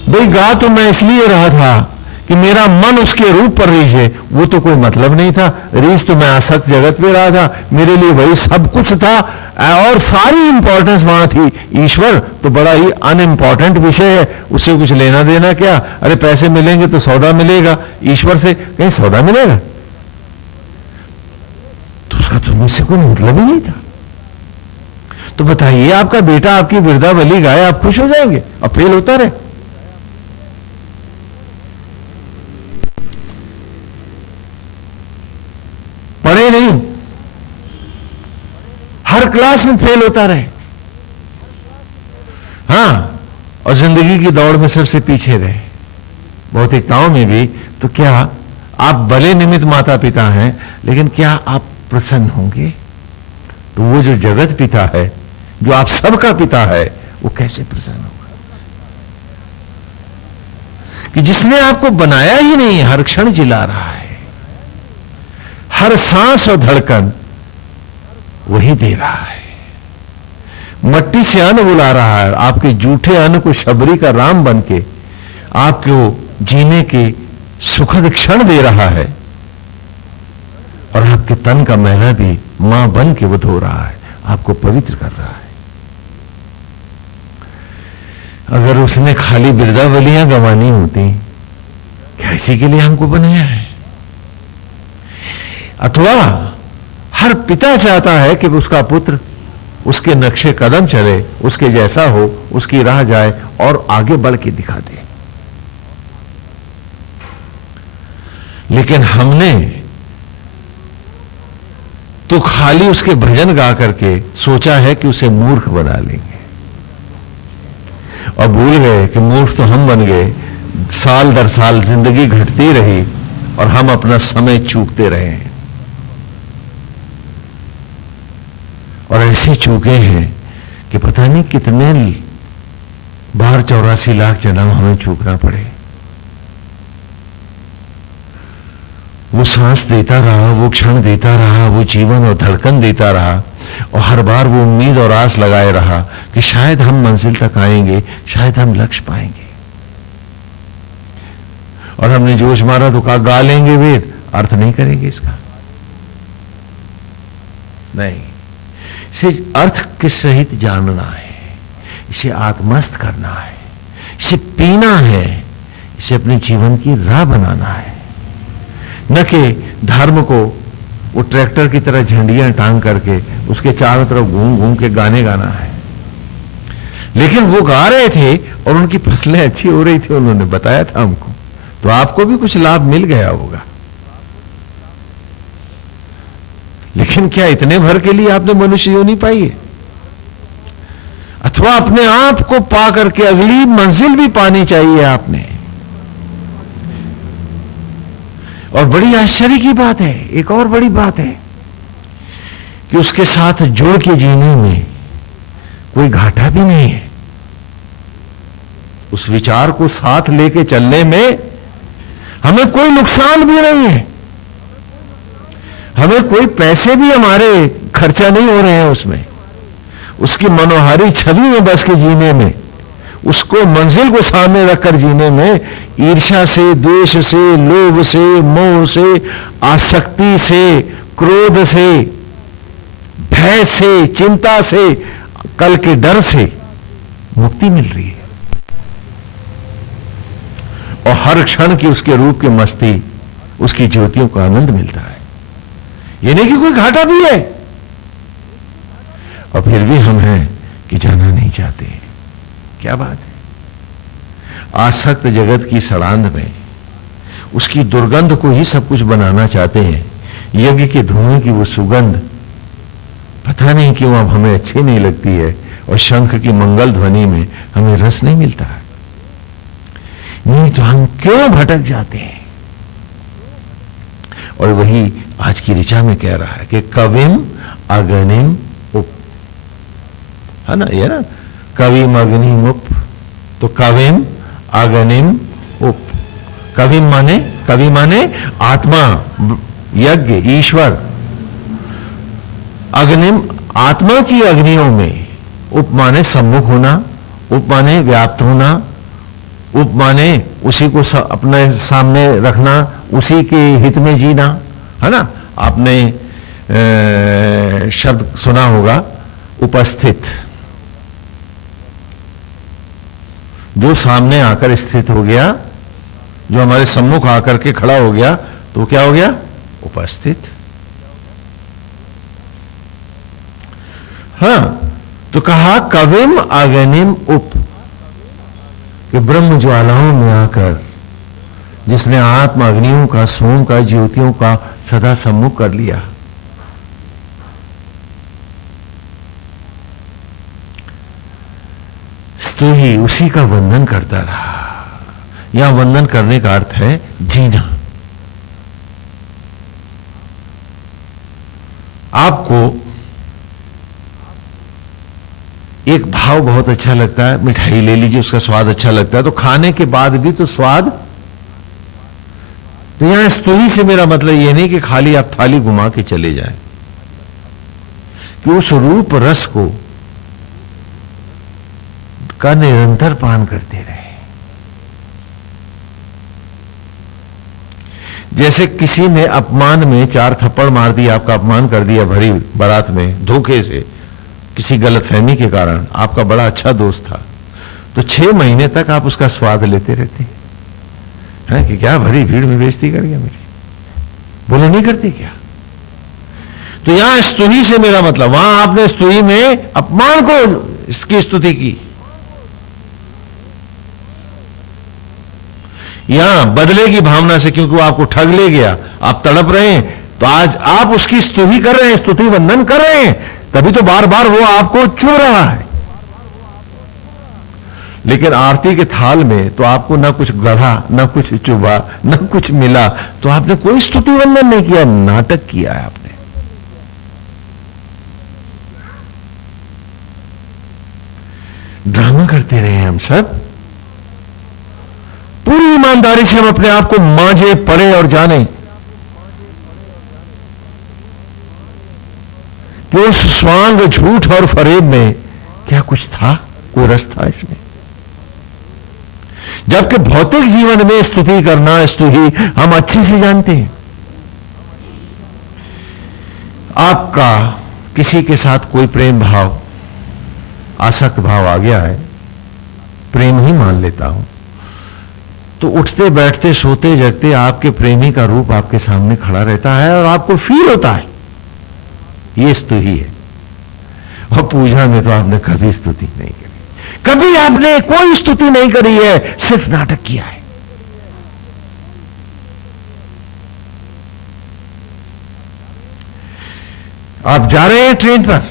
भाई गा तो मैं इसलिए रहा था कि मेरा मन उसके रूप पर रीझ है, वो तो कोई मतलब नहीं था, रीझ तो मैं आसक्त जगत पे रहा था, मेरे लिए वही सब कुछ था और सारी इंपॉर्टेंस वहां थी। ईश्वर तो बड़ा ही अनइंपॉर्टेंट विषय है, उससे कुछ लेना देना क्या? अरे पैसे मिलेंगे तो सौदा मिलेगा, ईश्वर से कहीं सौदा मिलेगा? तो उसका तो मुझसे कोई मतलब ही नहीं था। तो बताइए आपका बेटा आपकी बिरदावली गाए, आप खुश हो जाएंगे? और फेल होता रहे? पढ़े नहीं, हर क्लास में फेल होता रहे, हां, और जिंदगी की दौड़ में सबसे पीछे रहे, भौतिकताओं में भी। तो क्या आप भले निमित्त माता पिता हैं, लेकिन क्या आप प्रसन्न होंगे? तो वो जो जगत पिता है, जो आप सबका पिता है, वो कैसे प्रसन्न होगा? कि जिसने आपको बनाया ही नहीं, हर क्षण जिला रहा है, हर सांस और धड़कन वही दे रहा है, मट्टी से अन्न बुला रहा है, आपके जूठे अन्न को शबरी का राम बन के आपको जीने के सुखद क्षण दे रहा है और आपके तन का मैला भी मां बन के वो धो रहा है, आपको पवित्र कर रहा है। अगर उसने खाली बिरदावलियां गंवानी होती, क्या इसी के लिए हमको बनाया है? अथवा हर पिता चाहता है कि उसका पुत्र उसके नक्शे कदम चले, उसके जैसा हो, उसकी राह जाए और आगे बढ़ के दिखा दे। लेकिन हमने तो खाली उसके भजन गा करके सोचा है कि उसे मूर्ख बना लेंगे और भूल गए कि मूर्ख तो हम बन गए। साल दर साल जिंदगी घटती रही और हम अपना समय चूकते रहे हैं। और ऐसे चूके हैं कि पता नहीं कितने बार 84 लाख जन्म हमें चूकना पड़े। वो सांस देता रहा, वो क्षण देता रहा, वो जीवन और धड़कन देता रहा और हर बार वो उम्मीद और आस लगाए रहा कि शायद हम मंजिल तक आएंगे, शायद हम लक्ष्य पाएंगे। और हमने जोश मारा तो कहा गा लेंगे वेद, अर्थ नहीं करेंगे इसका। नहीं, इसे अर्थ के सहित जानना है, इसे आत्मस्थ करना है, इसे पीना है, इसे अपने जीवन की राह बनाना है। न कि धर्म को वो ट्रैक्टर की तरह झंडियां टांग करके उसके चारों तरफ घूम घूम के गाने गाना है। लेकिन वो गा रहे थे और उनकी फसलें अच्छी हो रही थी, उन्होंने बताया था हमको, तो आपको भी कुछ लाभ मिल गया होगा। लेकिन क्या इतने भर के लिए आपने मनुष्य योनि पाई है? अथवा अपने आप को पा करके अगली मंजिल भी पानी चाहिए आपने। और बड़ी आश्चर्य की बात है, एक और बड़ी बात है कि उसके साथ जुड़ के जीने में कोई घाटा भी नहीं है। उस विचार को साथ लेके चलने में हमें कोई नुकसान भी नहीं है, हमें कोई पैसे भी हमारे खर्चा नहीं हो रहे हैं उसमें। उसकी मनोहारी छवि में बस के जीने में, उसको मंजिल को सामने रखकर जीने में ईर्ष्या से, द्वेष से, लोभ से, मोह से, आसक्ति से, क्रोध से, भय से, चिंता से, कल के डर से मुक्ति मिल रही है। और हर क्षण की उसके रूप की मस्ती, उसकी ज्योतियों का आनंद मिलता है। ये नहीं कि कोई घाटा भी है। और फिर भी हम हैं कि जाना नहीं चाहते। क्या बात है? आसक्त जगत की सड़ांध में उसकी दुर्गंध को ही सब कुछ बनाना चाहते हैं। यज्ञ के धुएं की वो सुगंध पता नहीं क्यों अब हमें अच्छी नहीं लगती है, और शंख की मंगल ध्वनि में हमें रस नहीं मिलता है। नहीं तो हम क्यों भटक जाते हैं? और वही आज की ऋचा में कह रहा है कि कविम अग्निम उप, है ना, ये ना, कविम अग्निम उप, तो कविम अग्निम उप। कवि माने आत्मा, यज्ञ, ईश्वर। अग्निम आत्मा की अग्नियों में, उप माने सम्मुख होना, उप माने व्याप्त होना, उप माने उसी को अपने सामने रखना, उसी के हित में जीना, है ना। आपने शब्द सुना होगा उपस्थित। जो सामने आकर स्थित हो गया, जो हमारे सम्मुख आकर के खड़ा हो गया, तो क्या हो गया? उपस्थित। हां, तो कहा कविम अग्निम उप, कि ब्रह्म ज्वालाओं में आकर जिसने आत्मा अग्नियों का, सोम का, ज्योतियों का सदा सम्मुख कर लिया, तो ही उसी का वंदन करता रहा। यहां वंदन करने का अर्थ है जीना। आपको एक भाव बहुत अच्छा लगता है, मिठाई ले लीजिए, उसका स्वाद अच्छा लगता है, तो खाने के बाद भी तो स्वाद। तो यहां स्तुति से मेरा मतलब यह नहीं कि खाली आप थाली घुमा के चले जाएं, कि उस रूप रस को का निरंतर पान करते रहे। जैसे किसी ने अपमान में 4 थप्पड़ मार दिया, आपका अपमान कर दिया भरी बारात में धोखे से, किसी गलतफहमी के कारण, आपका बड़ा अच्छा दोस्त था, तो 6 महीने तक आप उसका स्वाद लेते रहते हैं कि क्या भरी भीड़ में बेइज्जती कर गया मेरी, बोलो नहीं करते क्या? तो यहां स्तुति से मेरा मतलब, वहां आपने स्तुति में अपमान को इसकी स्तुति की, यहां बदले की भावना से, क्योंकि वो आपको ठग ले गया, आप तड़प रहे हैं, तो आज आप उसकी स्तुति कर रहे हैं, स्तुति वंदन कर रहे हैं, तभी तो बार बार वो आपको चुभ रहा है। लेकिन आरती के थाल में तो आपको ना कुछ गढ़ा, ना कुछ चुभा, ना कुछ मिला, तो आपने कोई स्तुति वंदन नहीं किया, नाटक किया है आपने। ड्रामा करते रहे हम सब। पूरी ईमानदारी से हम अपने आप को मांझे, पढ़े और जाने कि उस स्वांग झूठ और फरेब में क्या कुछ था, कोई रस था इसमें। जबकि भौतिक जीवन में स्तुति करना, स्तुति हम अच्छे से जानते हैं। आपका किसी के साथ कोई प्रेम भाव, आसक्त भाव आ गया है, प्रेम ही मान लेता हूं, तो उठते बैठते सोते जगते आपके प्रेमी का रूप आपके सामने खड़ा रहता है और आपको फील होता है ये स्तुति है। और पूजा में तो आपने कभी स्तुति नहीं करी, कभी आपने कोई स्तुति नहीं करी है, सिर्फ नाटक किया है। आप जा रहे हैं ट्रेन पर,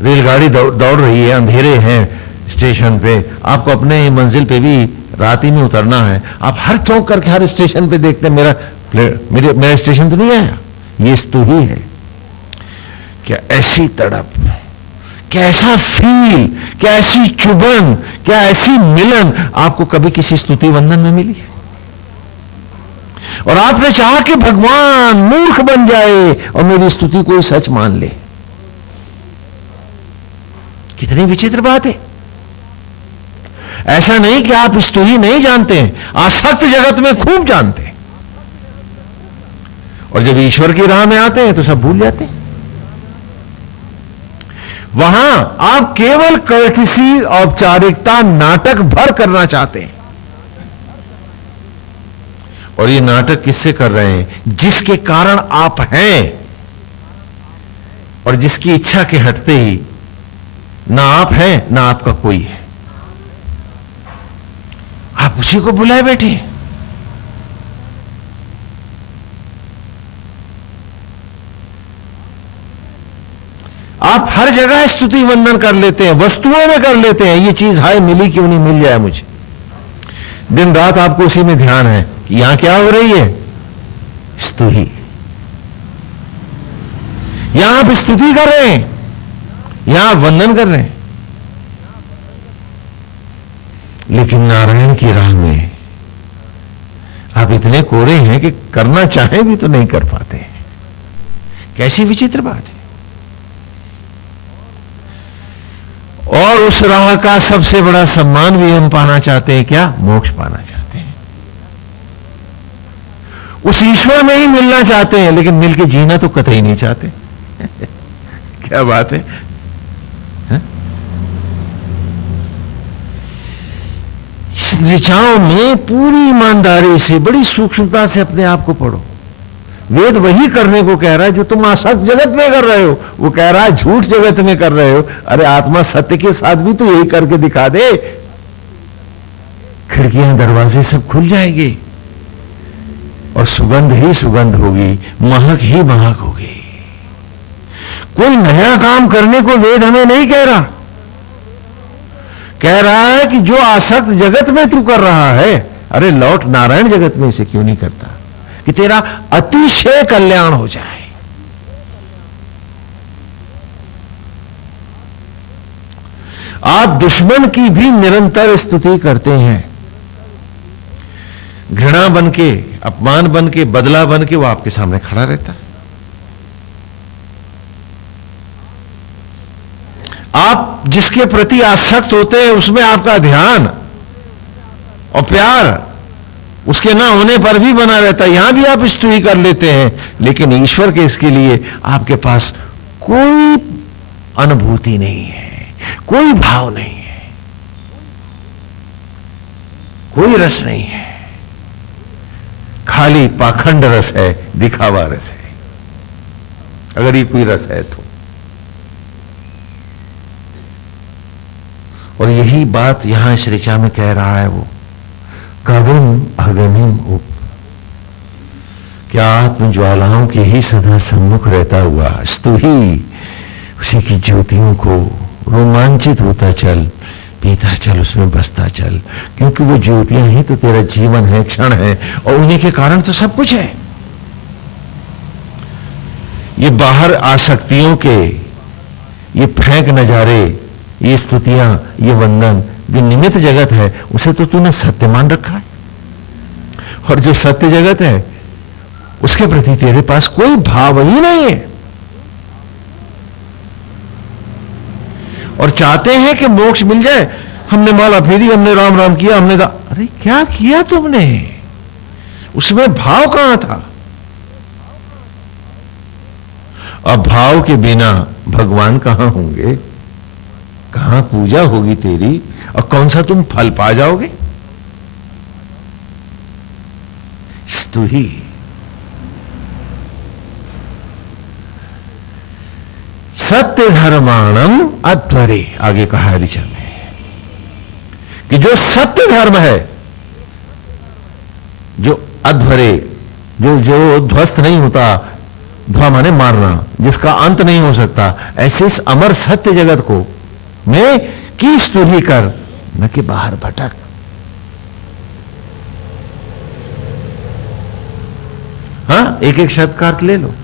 रेलगाड़ी दौड़ रही है, अंधेरे हैं स्टेशन पे, आपको अपने ही मंजिल पे भी रात ही में उतरना है, आप हर चौक करके हर स्टेशन पे देखते हैं मेरा स्टेशन तो नहीं आया। ये स्तुति है क्या? ऐसी तड़प, क्या ऐसा फील, क्या ऐसी चुभन, क्या ऐसी मिलन आपको कभी किसी स्तुति वंदन में मिली है? और आपने चाहा कि भगवान मूर्ख बन जाए और मेरी स्तुति को सच मान ले। कितनी विचित्र बात है। ऐसा नहीं कि आप स्तुति नहीं जानते हैं, आसक्त जगत में खूब जानते हैं, और जब ईश्वर की राह में आते हैं तो सब भूल जाते हैं। वहां आप केवल कर्टिसी, औपचारिकता, नाटक भर करना चाहते हैं। और ये नाटक किससे कर रहे हैं? जिसके कारण आप हैं, और जिसकी इच्छा के हटते ही ना आप हैं ना आपका कोई है, आप उसी को बुलाए बैठे। आप हर जगह स्तुति वंदन कर लेते हैं, वस्तुओं में कर लेते हैं, ये चीज हाय मिली क्यों नहीं, मिल जाए मुझे। दिन रात आपको उसी में ध्यान है कि यहां क्या हो रही है? स्तुति। यहां आप स्तुति कर रहे हैं, यहां आप वंदन कर रहे हैं, लेकिन नारायण की राह में आप इतने कोरे हैं कि करना चाहें भी तो नहीं कर पाते। कैसी विचित्र बात है। और उस राह का सबसे बड़ा सम्मान भी हम पाना चाहते हैं, क्या? मोक्ष पाना चाहते हैं, उस ईश्वर में ही मिलना चाहते हैं, लेकिन मिलके जीना तो कतई नहीं चाहते। क्या बात है, है? ऋचाओं में पूरी ईमानदारी से, बड़ी सूक्ष्मता से अपने आप को पढ़ो। वेद वही करने को कह रहा है जो तुम आसक्त जगत में कर रहे हो, वो कह रहा है झूठ जगत में कर रहे हो। अरे आत्मा सत्य के साथ भी तो यही करके दिखा दे, खिड़कियां दरवाजे सब खुल जाएंगे और सुगंध ही सुगंध होगी, महक ही महक होगी। कोई नया काम करने को वेद हमें नहीं कह रहा, कह रहा है कि जो आसक्त जगत में तू कर रहा है, अरे लौट नारायण जगत में इसे क्यों नहीं करता, कि तेरा अतिशय कल्याण हो जाए। आप दुश्मन की भी निरंतर स्तुति करते हैं, घृणा बन के, अपमान बन के, बदला बन के वो आपके सामने खड़ा रहता है। आप जिसके प्रति आसक्त होते हैं उसमें आपका ध्यान और प्यार उसके ना होने पर भी बना रहता है। यहां भी आप स्तुति कर लेते हैं, लेकिन ईश्वर के इसके लिए आपके पास कोई अनुभूति नहीं है, कोई भाव नहीं है, कोई रस नहीं है, खाली पाखंड रस है, दिखावा रस है, अगर ये कोई रस है तो। और यही बात यहां इस ऋचा में कह रहा है वो, कविम अगनिम उप, क्या आत्म ज्वालाओं के ही सदा सम्मुख रहता हुआ स्तु ही उसी की ज्योतियों को रोमांचित होता चल, पीता चल, उसमें बसता चल, क्योंकि वो ज्योतियां ही तो तेरा जीवन है, क्षण है, और उन्हीं के कारण तो सब कुछ है। ये बाहर आसक्तियों के ये फेंक नजारे, ये स्तुतियां, ये वंदन, जो निमित्त जगत है उसे तो तूने सत्य मान रखा है, और जो सत्य जगत है उसके प्रति तेरे पास कोई भाव ही नहीं है। और चाहते हैं कि मोक्ष मिल जाए, हमने माला फेरी, हमने राम राम किया, हमने अरे क्या किया तुमने, उसमें भाव कहां था? अब भाव के बिना भगवान कहां होंगे, कहां पूजा होगी तेरी, और कौन सा तुम फल पा जाओगे? स्तु ही सत्य धर्माणम अध्वरे, आगे कहा ऋचा में कि जो सत्य धर्म है, जो अध्वरे, जो ध्वस्त नहीं होता, ध्वा माने मारना, जिसका अंत नहीं हो सकता, ऐसे इस अमर सत्य जगत को में की स्तुति कर, न कि बाहर भटक। हां, एक एक शब्द का अर्थ ले लो।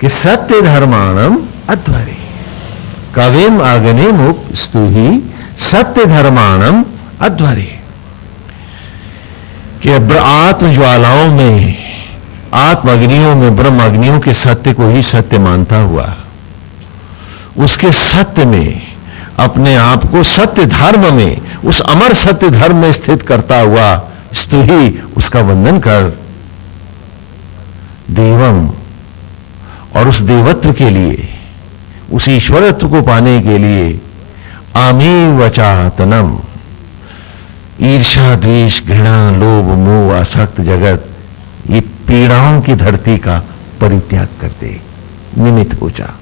कि सत्य धर्माणम अध्वरे, कविम अग्निम उप स्तुहि सत्य धर्माणम अध्वरे, कि आत्म ज्वालाओं में, आत्म अग्नियों में, ब्रह्म अग्नियों के सत्य को ही सत्य मानता हुआ, उसके सत्य में अपने आप को, सत्य धर्म में, उस अमर सत्य धर्म में स्थित करता हुआ स्तुहि, उसका वंदन कर। देवम, और उस देवत्व के लिए, उस ईश्वरत्व को पाने के लिए, आमीव चातनम, ईर्ष्या द्वेष घृणा लोभ मोह आसक्त जगत, ये पीड़ाओं की धरती का परित्याग कर दे, निमित्त हो जा।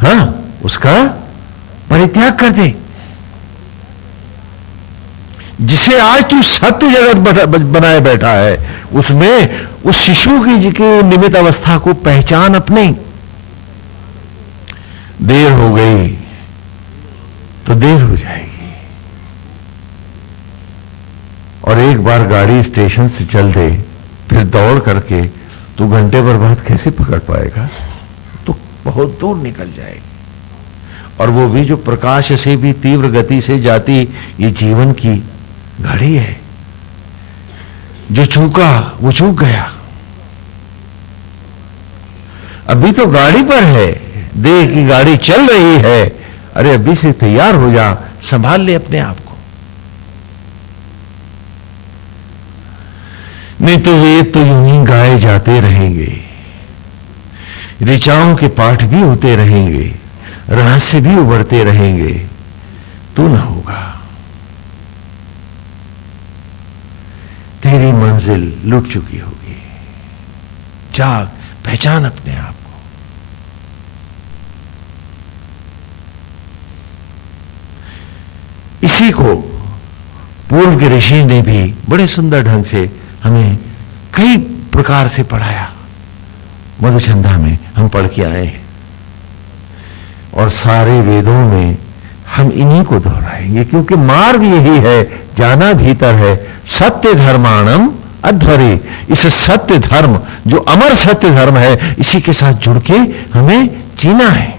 हां, उसका परित्याग कर दे। जिसे आज तू सत्य जगत बनाए बैठा है, उसमें उस शिशु की निमित्त अवस्था को पहचान अपने। देर हो गई तो देर हो जाएगी, और एक बार गाड़ी स्टेशन से चल दे, फिर दौड़ करके तू घंटे भर बाद कैसे पकड़ पाएगा? तो बहुत दूर निकल जाएगी। और वो भी जो प्रकाश से भी तीव्र गति से जाती ये जीवन की गाड़ी है, जो चूका वो चूक गया। अभी तो गाड़ी पर है, देख कि गाड़ी चल रही है, अरे अभी से तैयार हो जा, संभाल ले अपने आप को। नहीं तो वेद तो यूं ही गाए जाते रहेंगे, ऋचाओं के पाठ भी होते रहेंगे, रहस्य भी उभरते रहेंगे, तो ना होगा। तेरी मंजिल लुट चुकी होगी। जाग, पहचान अपने आप को। इसी को पूर्व के ऋषि ने भी बड़े सुंदर ढंग से हमें कई प्रकार से पढ़ाया। मधुचंदा में हम पढ़ के आए हैं, और सारे वेदों में हम इन्हीं को दोहराएंगे, क्योंकि मार्ग यही है, जाना भीतर है। सत्य धर्माणम अध्वरे, इस सत्य धर्म जो अमर सत्य धर्म है, इसी के साथ जुड़ के हमें जीना है।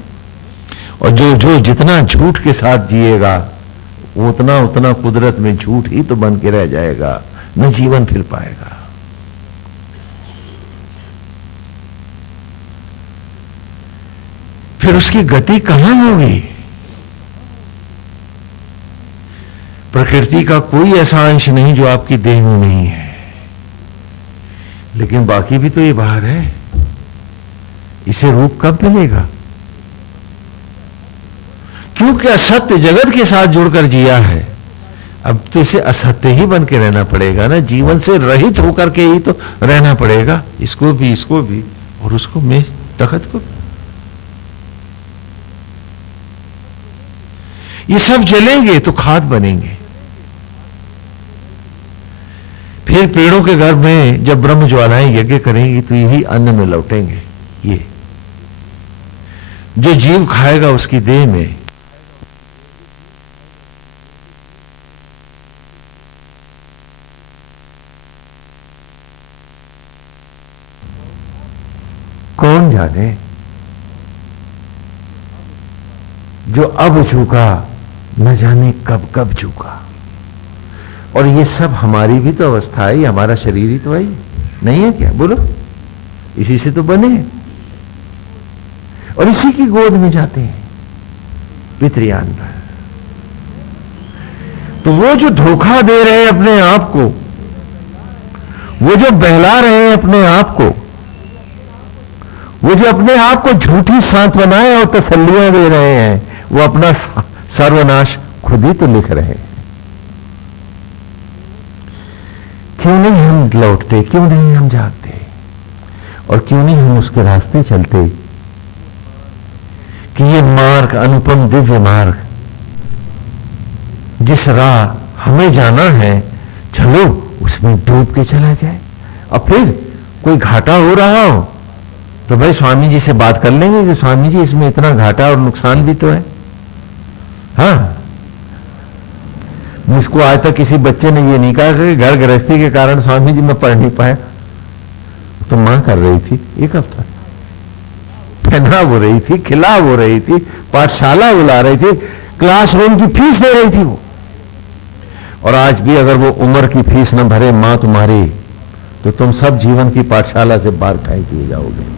और जो जितना झूठ के साथ जिएगा, उतना उतना कुदरत में झूठ ही तो बन के रह जाएगा, न जीवन फिर पाएगा। फिर उसकी गति कहां होगी? प्रकृति का कोई ऐसा अंश नहीं जो आपकी देह में नहीं है, लेकिन बाकी भी तो ये बाहर है। इसे रूप कब मिलेगा? क्योंकि असत्य जगत के साथ जुड़कर जिया है, अब तो इसे असत्य ही बन के रहना पड़ेगा ना। जीवन से रहित होकर के ही तो रहना पड़ेगा, इसको भी और उसको में तखत को। ये सब जलेंगे तो खाद बनेंगे। फिर पेड़ों के गर्भ में जब ब्रह्म ज्वालाएं यज्ञ करेंगी तो यही अन्न में लौटेंगे। ये जो जीव खाएगा उसकी देह में कौन जाने, जो अब झुका न जाने कब कब झुका। और ये सब हमारी भी तो अवस्था है, हमारा शरीर ही तो है, नहीं है क्या? बोलो, इसी से तो बने हैं और इसी की गोद में जाते हैं पितृयान पर। तो वो जो धोखा दे रहे हैं अपने आप को, वो जो बहला रहे हैं अपने आप को, वो जो अपने आप को झूठी सांत्वनाएं और तसल्लियां दे रहे हैं, वो अपना सर्वनाश खुद ही तो लिख रहे हैं। क्यों नहीं हम लौटते, क्यों नहीं हम जागते, और क्यों नहीं हम उसके रास्ते चलते कि ये मार्ग, अनुपम दिव्य मार्ग, जिस राह हमें जाना है, चलो उसमें डूब के चला जाए। और फिर कोई घाटा हो रहा हो तो भाई स्वामी जी से बात कर लेंगे कि स्वामी जी इसमें इतना घाटा और नुकसान भी तो है। हाँ, मुझको आज तक किसी बच्चे ने ये नहीं कहा कि घर गृहस्थी के कारण स्वामी जी मैं पढ़ नहीं पाया। तो मां कर रही थी, एक हफ्ता पहना हो रही थी, खिला हो रही थी, पाठशाला बुला रही थी, क्लासरूम की फीस दे रही थी वो। और आज भी अगर वो उम्र की फीस न भरे मां तुम्हारी, तो तुम सब जीवन की पाठशाला से बाहर फेंक दिए जाओगे।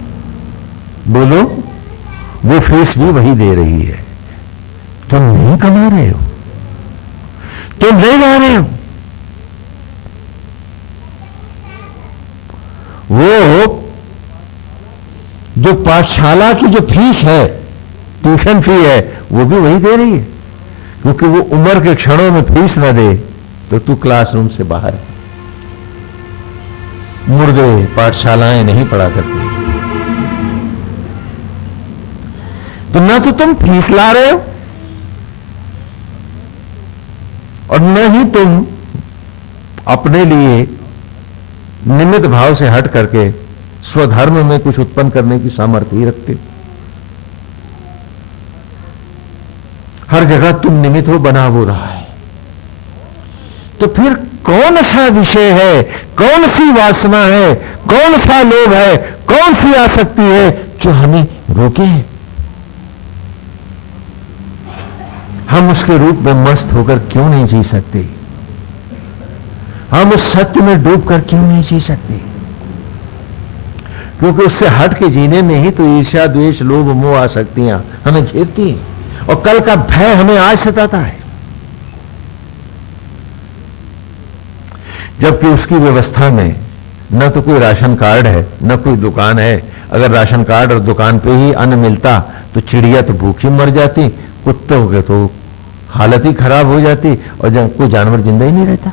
बोलो, वो फीस भी वही दे रही है। तुम नहीं कमा रहे हो, तुम नहीं जा रहे हो। वो जो पाठशाला की जो फीस है, ट्यूशन फी है, वो भी वही दे रही है। क्योंकि वो उम्र के क्षणों में फीस न दे तो तू क्लासरूम से बाहर है। मुर्दे पाठशालाएं नहीं पढ़ा करती। तो ना तो तुम फीस ला रहे हो और न ही तुम अपने लिए निमित्त भाव से हट करके स्वधर्म में कुछ उत्पन्न करने की सामर्थ्य ही रखते। हर जगह तुम निमित्त हो, बना वो रहा है। तो फिर कौन सा विषय है, कौन सी वासना है, कौन सा लोभ है, कौन सी आसक्ति है जो हमें रोके है? हम उसके रूप में मस्त होकर क्यों नहीं जी सकते? हम उस सत्य में डूबकर क्यों नहीं जी सकते? क्योंकि उससे हट के जीने में ही तो ईर्ष्या, द्वेष, लोभ, मोह, आसक्तियां हमें घेरती हैं और कल का भय हमें आज सताता है। जबकि उसकी व्यवस्था में न तो कोई राशन कार्ड है, न कोई दुकान है। अगर राशन कार्ड और दुकान पे ही अन्न मिलता तो चिड़िया तो भूखी मर जाती, कुत्तों के तो हालत ही खराब हो जाती और कोई जानवर जिंदा ही नहीं रहता।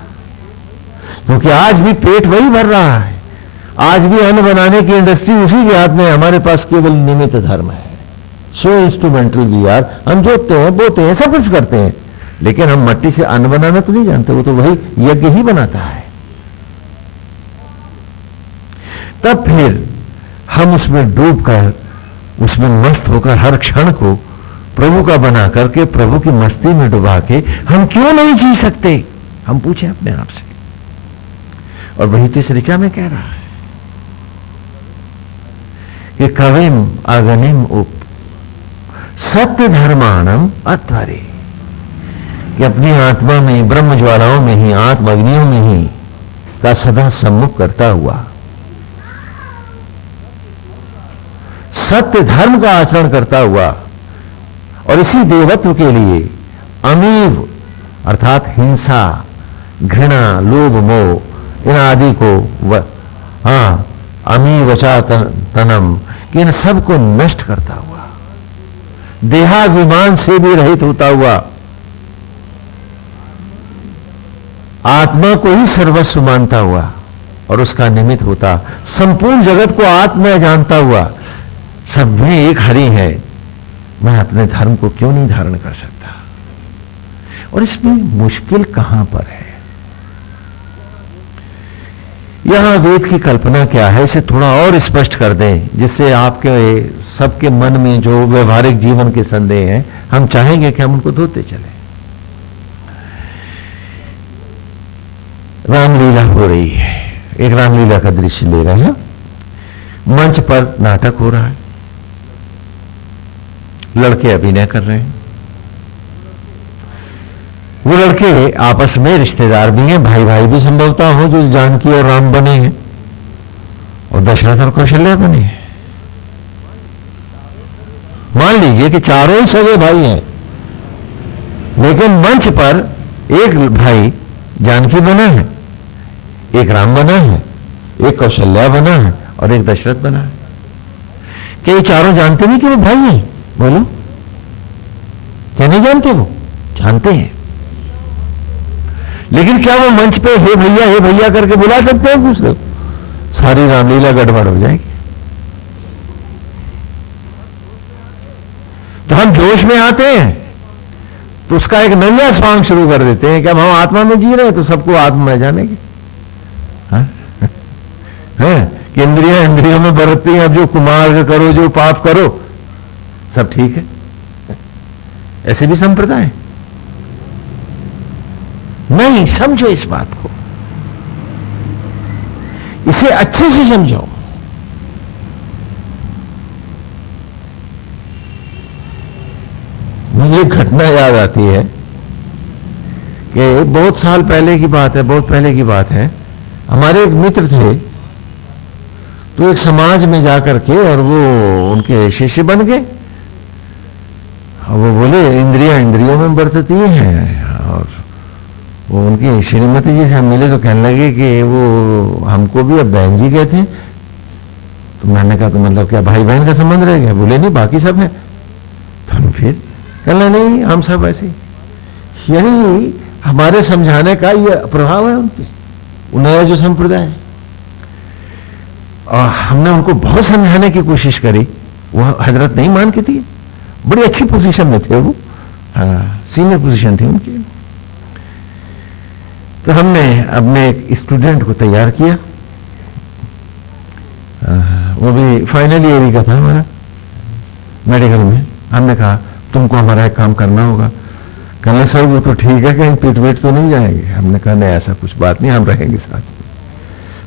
क्योंकि आज भी पेट वही भर रहा है, आज भी अन्न बनाने की इंडस्ट्री उसी के हाथ में है। हमारे पास केवल निमित्त धर्म है। सो इंस्ट्रूमेंटल वी आर। हम जोतते हैं, बोते हैं, सब कुछ करते हैं, लेकिन हम मट्टी से अन्न बनाना तो नहीं जानते। वो तो वही यज्ञ ही बनाता है। तब फिर हम उसमें डूबकर, उसमें मस्त होकर हर क्षण को प्रभु का बना करके, प्रभु की मस्ती में डुबा के हम क्यों नहीं जी सकते? हम पूछे अपने आप से। और वही तो इस ऋचा में कह रहा है कि कविम अगनिम उप सत्य धर्माणम अत्वरे, कि अपनी आत्मा में, ब्रह्म ज्वालाओं में ही, आत्मअग्नियों में ही का सदा सम्मुख करता हुआ, सत्य धर्म का आचरण करता हुआ और इसी देवत्व के लिए अमीव अर्थात हिंसा, घृणा, लोभ, मोह इन आदि को अमीवचा तनम कि इन सबको नष्ट करता हुआ, देहाभिमान से भी रहित होता हुआ, आत्मा को ही सर्वस्व मानता हुआ और उसका निमित्त होता, संपूर्ण जगत को आत्मा जानता हुआ, सब में एक हरि है, मैं अपने धर्म को क्यों नहीं धारण कर सकता? और इसमें मुश्किल कहां पर है? यहां वेद की कल्पना क्या है, इसे थोड़ा और स्पष्ट कर दें, जिससे आपके सबके मन में जो व्यवहारिक जीवन के संदेह हैं, हम चाहेंगे कि हम उनको धोते चले। रामलीला हो रही है, एक रामलीला का दृश्य ले रहे हैं। मंच पर नाटक हो रहा है, लड़के अभिनय कर रहे हैं। वो लड़के आपस में रिश्तेदार भी हैं, भाई भाई भी संभवतः हो, जो जानकी और राम बने हैं और दशरथ और कौशल्या बने हैं। मान लीजिए कि चारों ही सगे भाई हैं, लेकिन मंच पर एक भाई जानकी बना है, एक राम बना है, एक कौशल्या बना है और एक दशरथ बना है। क्या ये चारों जानते नहीं कि वो भाई हैं? बोलो, क्या नहीं जानते? वो जानते हैं, लेकिन क्या वो मंच पे हे भैया करके बुला सकते हैं दूसरे? सारी रामलीला गड़बड़ हो जाएगी। तो हम जोश में आते हैं तो उसका एक नया सॉन्ग शुरू कर देते हैं कि अब हम आत्मा में जी रहे हैं तो सबको आत्मा में जानेंगे। कि इंद्रियों में बरतती हैं, अब जो कुमार्ग करो, जो पाप करो, सब ठीक है। ऐसे भी संप्रदाय नहीं। समझो इस बात को, इसे अच्छे से समझो। मुझे एक घटना याद आती है कि बहुत साल पहले की बात है, बहुत पहले की बात है। हमारे एक मित्र थे, तो एक समाज में जाकर के और वो उनके शिष्य बन गए। और वो बोले इंद्रियों में बरतती हैं। और वो उनकी श्रीमती जी से हम मिले तो कहने लगे कि वो हमको भी अब बहन जी कहते हैं। तो मैंने कहा तो मतलब क्या भाई बहन का संबंध रह गया? बोले नहीं, बाकी सब है। तो फिर कहना नहीं, हम सब ऐसे। यही हमारे समझाने का ये प्रभाव है उनपे, नया जो संप्रदाय है। और हमने उनको बहुत समझाने की कोशिश करी, वो हजरत नहीं मान के थी। बड़ी अच्छी पोजीशन में थे वो, सीनियर पोजीशन थी उनकी। तो हमने अपने एक स्टूडेंट को तैयार किया, वो भी फाइनल ईयर का था हमारा मेडिकल में। हमने कहा तुमको हमारा एक काम करना होगा। कहने सर वो तो ठीक है, कहीं पीट वेट तो नहीं जाएंगे? हमने कहा नहीं, ऐसा कुछ बात नहीं, हम रहेंगे साथ में।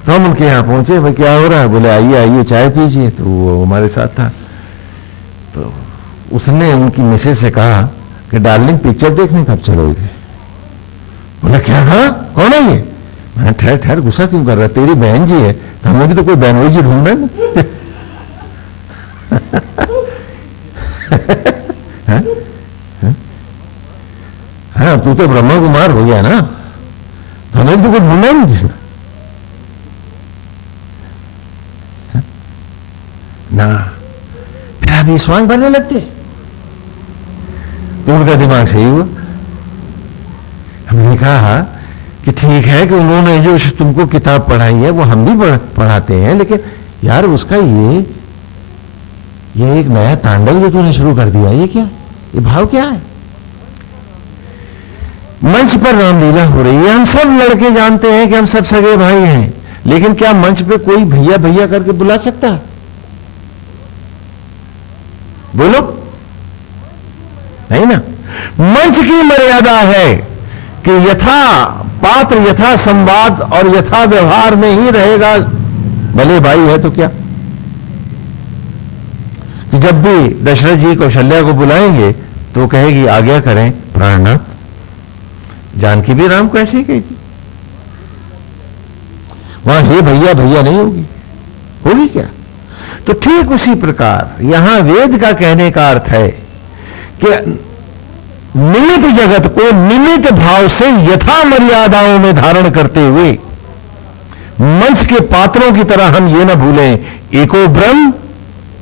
तो हम उनके यहाँ पहुंचे, भाई क्या हो रहा है? बोले आइए चाय पीजिए। तो वो हमारे साथ था। तो उसने उनकी मिसेज से कहा कि डार्लिंग पिक्चर देखने कब चलोगे? बोला क्या? हाँ, कौन है ये? मैं ठहर गुस्सा क्यों कर रहा? तेरी बहन जी है, तो हमें भी तो कोई बहनोई जी ढूंढना है। हाँ, तू तो ब्रह्मा कुमार हो गया ना, तो हमें तो कोई ढूंढना नहीं ना। फिर आप ये स्वांग भरने लगते, तो उनका दिमाग सही हुआ। हमने कहा कि ठीक है कि उन्होंने जो तुमको किताब पढ़ाई है वो हम भी पढ़ाते हैं, लेकिन यार उसका ये एक नया तांडव जो तूने शुरू कर दिया, ये क्या? ये भाव क्या है? मंच पर रामलीला हो रही है, हम सब लड़के जानते हैं कि हम सब सगे भाई हैं, लेकिन क्या मंच पे कोई भैया भैया करके बुला सकता है? बोलो, नहीं ना। मंच की मर्यादा है कि यथा पात्र, यथा संवाद और यथा व्यवहार में ही रहेगा, भले भाई है तो क्या। कि जब भी दशरथ जी कौशल्या को बुलाएंगे तो कहेगी आज्ञा करें प्राणनाथ। जानकी भी राम को ऐसे ही कहेगी, वहां हे भैया भैया नहीं होगी क्या? तो ठीक उसी प्रकार यहां वेद का कहने का अर्थ है कि निमित जगत को निमित भाव से यथा मर्यादाओं में धारण करते हुए मंच के पात्रों की तरह हम ये ना भूलें, एको ब्रह्म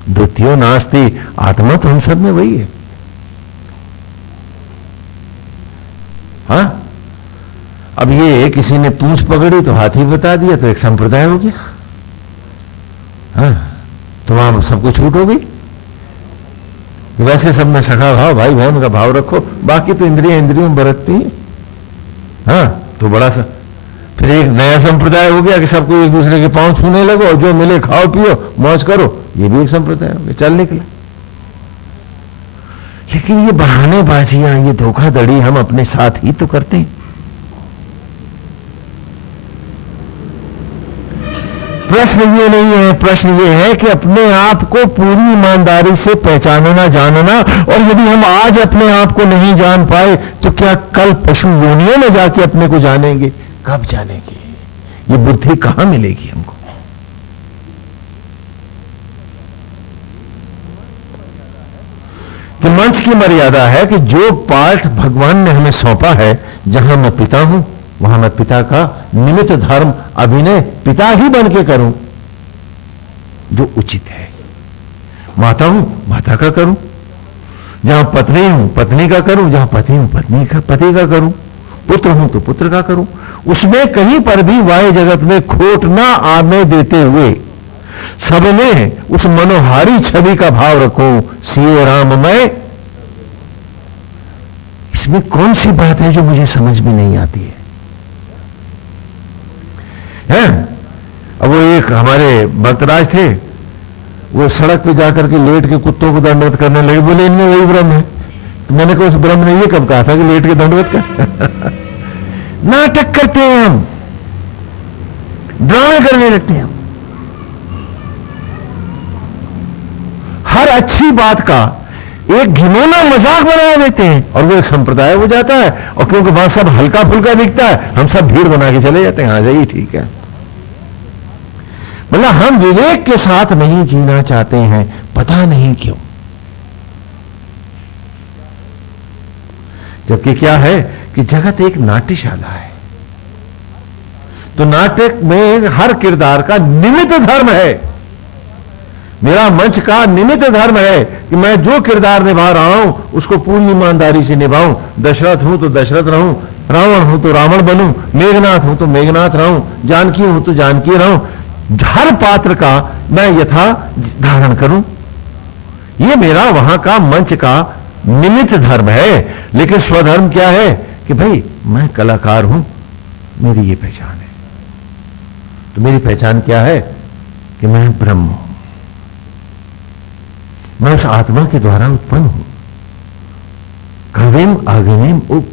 द्वितीयो नास्ति। आत्मा तो हम सब में वही है। हाँ, अब ये किसी ने पूंछ पकड़ी तो हाथी बता दिया तो एक संप्रदाय हो गया। हाँ, तो वहां सबको छूट हो गई। वैसे सब में सखा भाव, भाई बहन का भाव रखो, बाकी तो इंद्रियों में बरतती है। हाँ, तो बड़ा सा फिर एक नया संप्रदाय हो गया कि सबको एक दूसरे के पांव छूने लगो और जो मिले खाओ पियो मौज करो। ये भी एक संप्रदाय हो गया, चल निकले। लेकिन ये बहानेबाजियां, ये धोखाधड़ी हम अपने साथ ही तो करते हैं। प्रश्न ये नहीं है, प्रश्न ये है कि अपने आप को पूरी ईमानदारी से पहचानना, जानना। और यदि हम आज अपने आप को नहीं जान पाए तो क्या कल पशु योनियों में जाके अपने को जानेंगे? कब जानेंगे? ये बुद्धि कहां मिलेगी हमको? कि मंच की मर्यादा है कि जो पाठ भगवान ने हमें सौंपा है, जहां मैं पिता हूं वहां मैं पिता का निमित्त धर्म अभिनय पिता ही बन के करूं जो उचित है। माता हूं माता का करूं, जहां पत्नी हूं पत्नी का करूं, जहां पति हूं पत्नी का पति का करूं, पुत्र हूं तो पुत्र का करूं। उसमें कहीं पर भी वाह्य जगत में खोट ना आने देते हुए सब में उस मनोहारी छवि का भाव रखो, सियो राममय। इसमें कौन सी बात है जो मुझे समझ में नहीं आती है? अब वो एक हमारे भक्तराज थे, वो सड़क पे जाकर के लेट के कुत्तों को दंडवत करने लगे। बोले इनमें वही ब्रह्म है। तो मैंने कहा उस ब्रह्म ने ये कब कहा था कि लेट के दंडवत कर? नाटक करते हैं हम, ड्रामे करने लगते हैं हम। हर अच्छी बात का एक घिनौना मजाक बना देते हैं और वो एक संप्रदाय हो जाता है। और क्योंकि वहां सब हल्का फुल्का दिखता है, हम सब भीड़ बना के चले जाते हैं। हाँ जाइए ठीक है। मतलब हम विवेक के साथ नहीं जीना चाहते हैं, पता नहीं क्यों। जबकि क्या है कि जगत एक नाट्यशाला है, तो नाटक में हर किरदार का निमित्त धर्म है। मेरा मंच का निमित्त धर्म है कि मैं जो किरदार निभा रहा हूं उसको पूरी ईमानदारी से निभाऊं। दशरथ हूं तो दशरथ रहूं, रावण हूं तो रावण बनूं, मेघनाथ हूं तो मेघनाथ रहूं, जानकी हूं तो जानकी रहूं। हर पात्र का मैं यथा धारण करूं। ये मेरा वहां का मंच का निमित्त धर्म है। लेकिन स्वधर्म क्या है कि भाई मैं कलाकार हूं, मेरी ये पहचान है। तो मेरी पहचान क्या है कि मैं ब्रह्म हूं, मैं उस आत्मा के द्वारा उत्पन्न हूं। कविम अग्निम उप,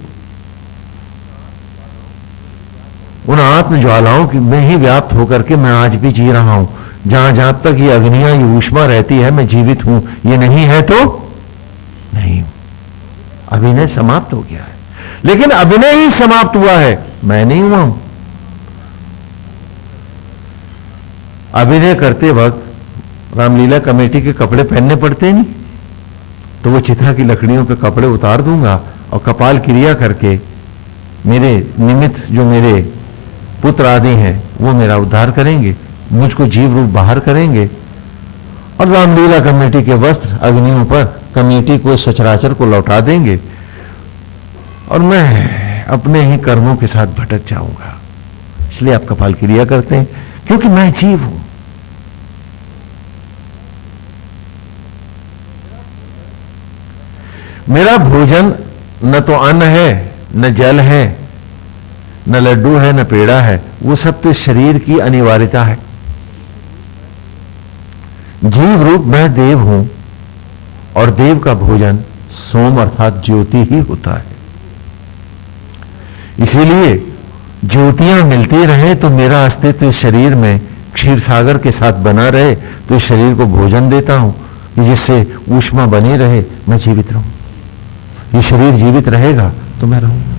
उन आत्म ज्वालाओं में ही व्याप्त होकर के मैं आज भी जी रहा हूं। जहां जहां तक ये अग्नियां, ये ऊष्मा रहती है, मैं जीवित हूं। ये नहीं है तो नहीं, अभिनय समाप्त हो गया है। लेकिन अभिनय ही समाप्त हुआ है, मैं नहीं हुआ हूं। अभिनय करते वक्त रामलीला कमेटी के कपड़े पहनने पड़ते नहीं, तो वो चित्रा की लकड़ियों पे कपड़े उतार दूंगा और कपाल क्रिया करके मेरे निमित्त जो मेरे पुत्र आदि हैं वो मेरा उद्धार करेंगे, मुझको जीव रूप बाहर करेंगे। और रामलीला कमेटी के वस्त्र अग्नियों पर कमेटी को, सचराचर को लौटा देंगे और मैं अपने ही कर्मों के साथ भटक जाऊंगा। इसलिए आप कपाल क्रिया करते हैं, क्योंकि मैं जीव हूं। मेरा भोजन न तो अन्न है, न जल है, न लड्डू है, न पेड़ा है। वो सब तो शरीर की अनिवार्यता है। जीव रूप मैं देव हूं और देव का भोजन सोम अर्थात ज्योति ही होता है। इसीलिए ज्योतियां मिलती रहे तो मेरा अस्तित्व इस शरीर में क्षीर सागर के साथ बना रहे। तो इस शरीर को भोजन देता हूं कि जिससे ऊष्मा बनी रहे, मैं जीवित रहूं। ये शरीर जीवित रहेगा तो मैं रहूंगा,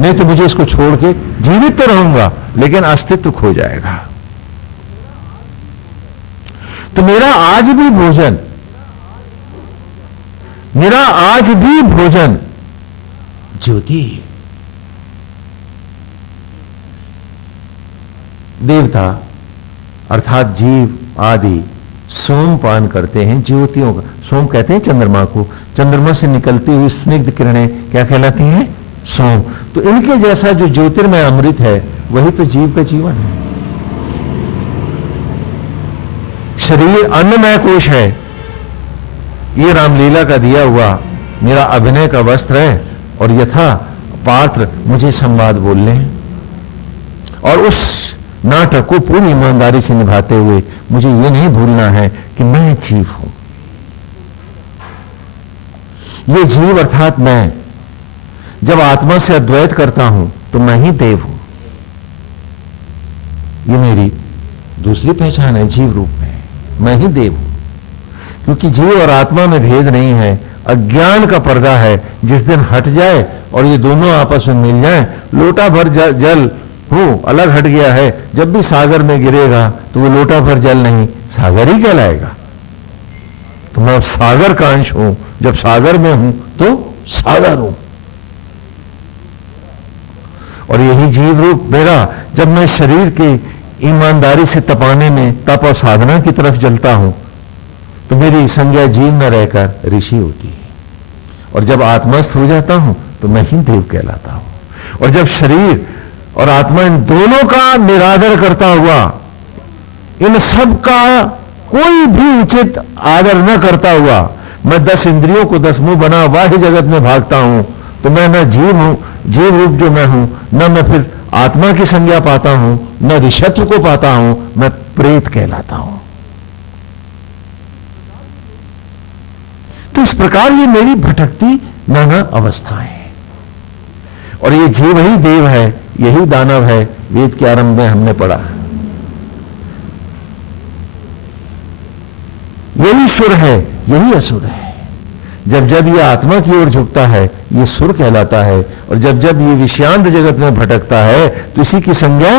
नहीं तो मुझे इसको छोड़ के जीवित तो रहूंगा लेकिन अस्तित्व खो जाएगा। तो मेरा आज भी भोजन मेरा आज भी भोजन ज्योति है। देवता अर्थात जीव आदि सोमपान करते हैं ज्योतियों का। सोम कहते हैं चंद्रमा को। चंद्रमा से निकलती हुई स्निग्ध किरणें क्या कहलाती हैं? सोम। तो इनके जैसा जो ज्योतिर्मय अमृत है वही तो जीव का जीवन है। शरीर अन्नमय कोश है। ये रामलीला का दिया हुआ मेरा अभिनय का वस्त्र है और यथा पात्र मुझे संवाद बोलने हैं और उस नाटक को पूरी ईमानदारी से निभाते हुए मुझे यह नहीं भूलना है कि मैं जीव हूं। ये जीव अर्थात मैं जब आत्मा से अद्वैत करता हूं तो मैं ही देव हूं। ये मेरी दूसरी पहचान है जीव रूप में, मैं ही देव हूं। क्योंकि जीव और आत्मा में भेद नहीं है, अज्ञान का पर्दा है। जिस दिन हट जाए और ये दोनों आपस में मिल जाए, लोटा भर जल हो अलग हट गया है, जब भी सागर में गिरेगा तो वो लोटा भर जल नहीं सागर ही कहलाएगा। तो मैं सागर का अंश हूं, जब सागर में हूं तो सागर हूं। और यही जीव रूप मेरा जब मैं शरीर की ईमानदारी से तपाने में तप और साधना की तरफ जलता हूं तो मेरी संज्ञा जीव न रहकर ऋषि होती है। और जब आत्मस्थ हो जाता हूं तो मैं ही देव कहलाता हूं। और जब शरीर और आत्मा इन दोनों का निरादर करता हुआ, इन सब का कोई भी उचित आदर न करता हुआ मैं 10 इंद्रियों को 10 मुंह बना बाह्य जगत में भागता हूं तो मैं न जीव हूं, जीव रूप जो मैं हूं, न मैं फिर आत्मा की संज्ञा पाता हूं, न ऋषत्व को पाता हूं, मैं प्रेत कहलाता हूं। तो इस प्रकार ये मेरी भटकती नाना अवस्थाएं हैं। और ये जीव ही देव है, यही दानव है, वेद के आरंभ में हमने पढ़ा। यही सुर है, यही असुर है। जब जब ये आत्मा की ओर झुकता है ये सुर कहलाता है, और जब जब ये विषयांत जगत में भटकता है तो इसी की संज्ञा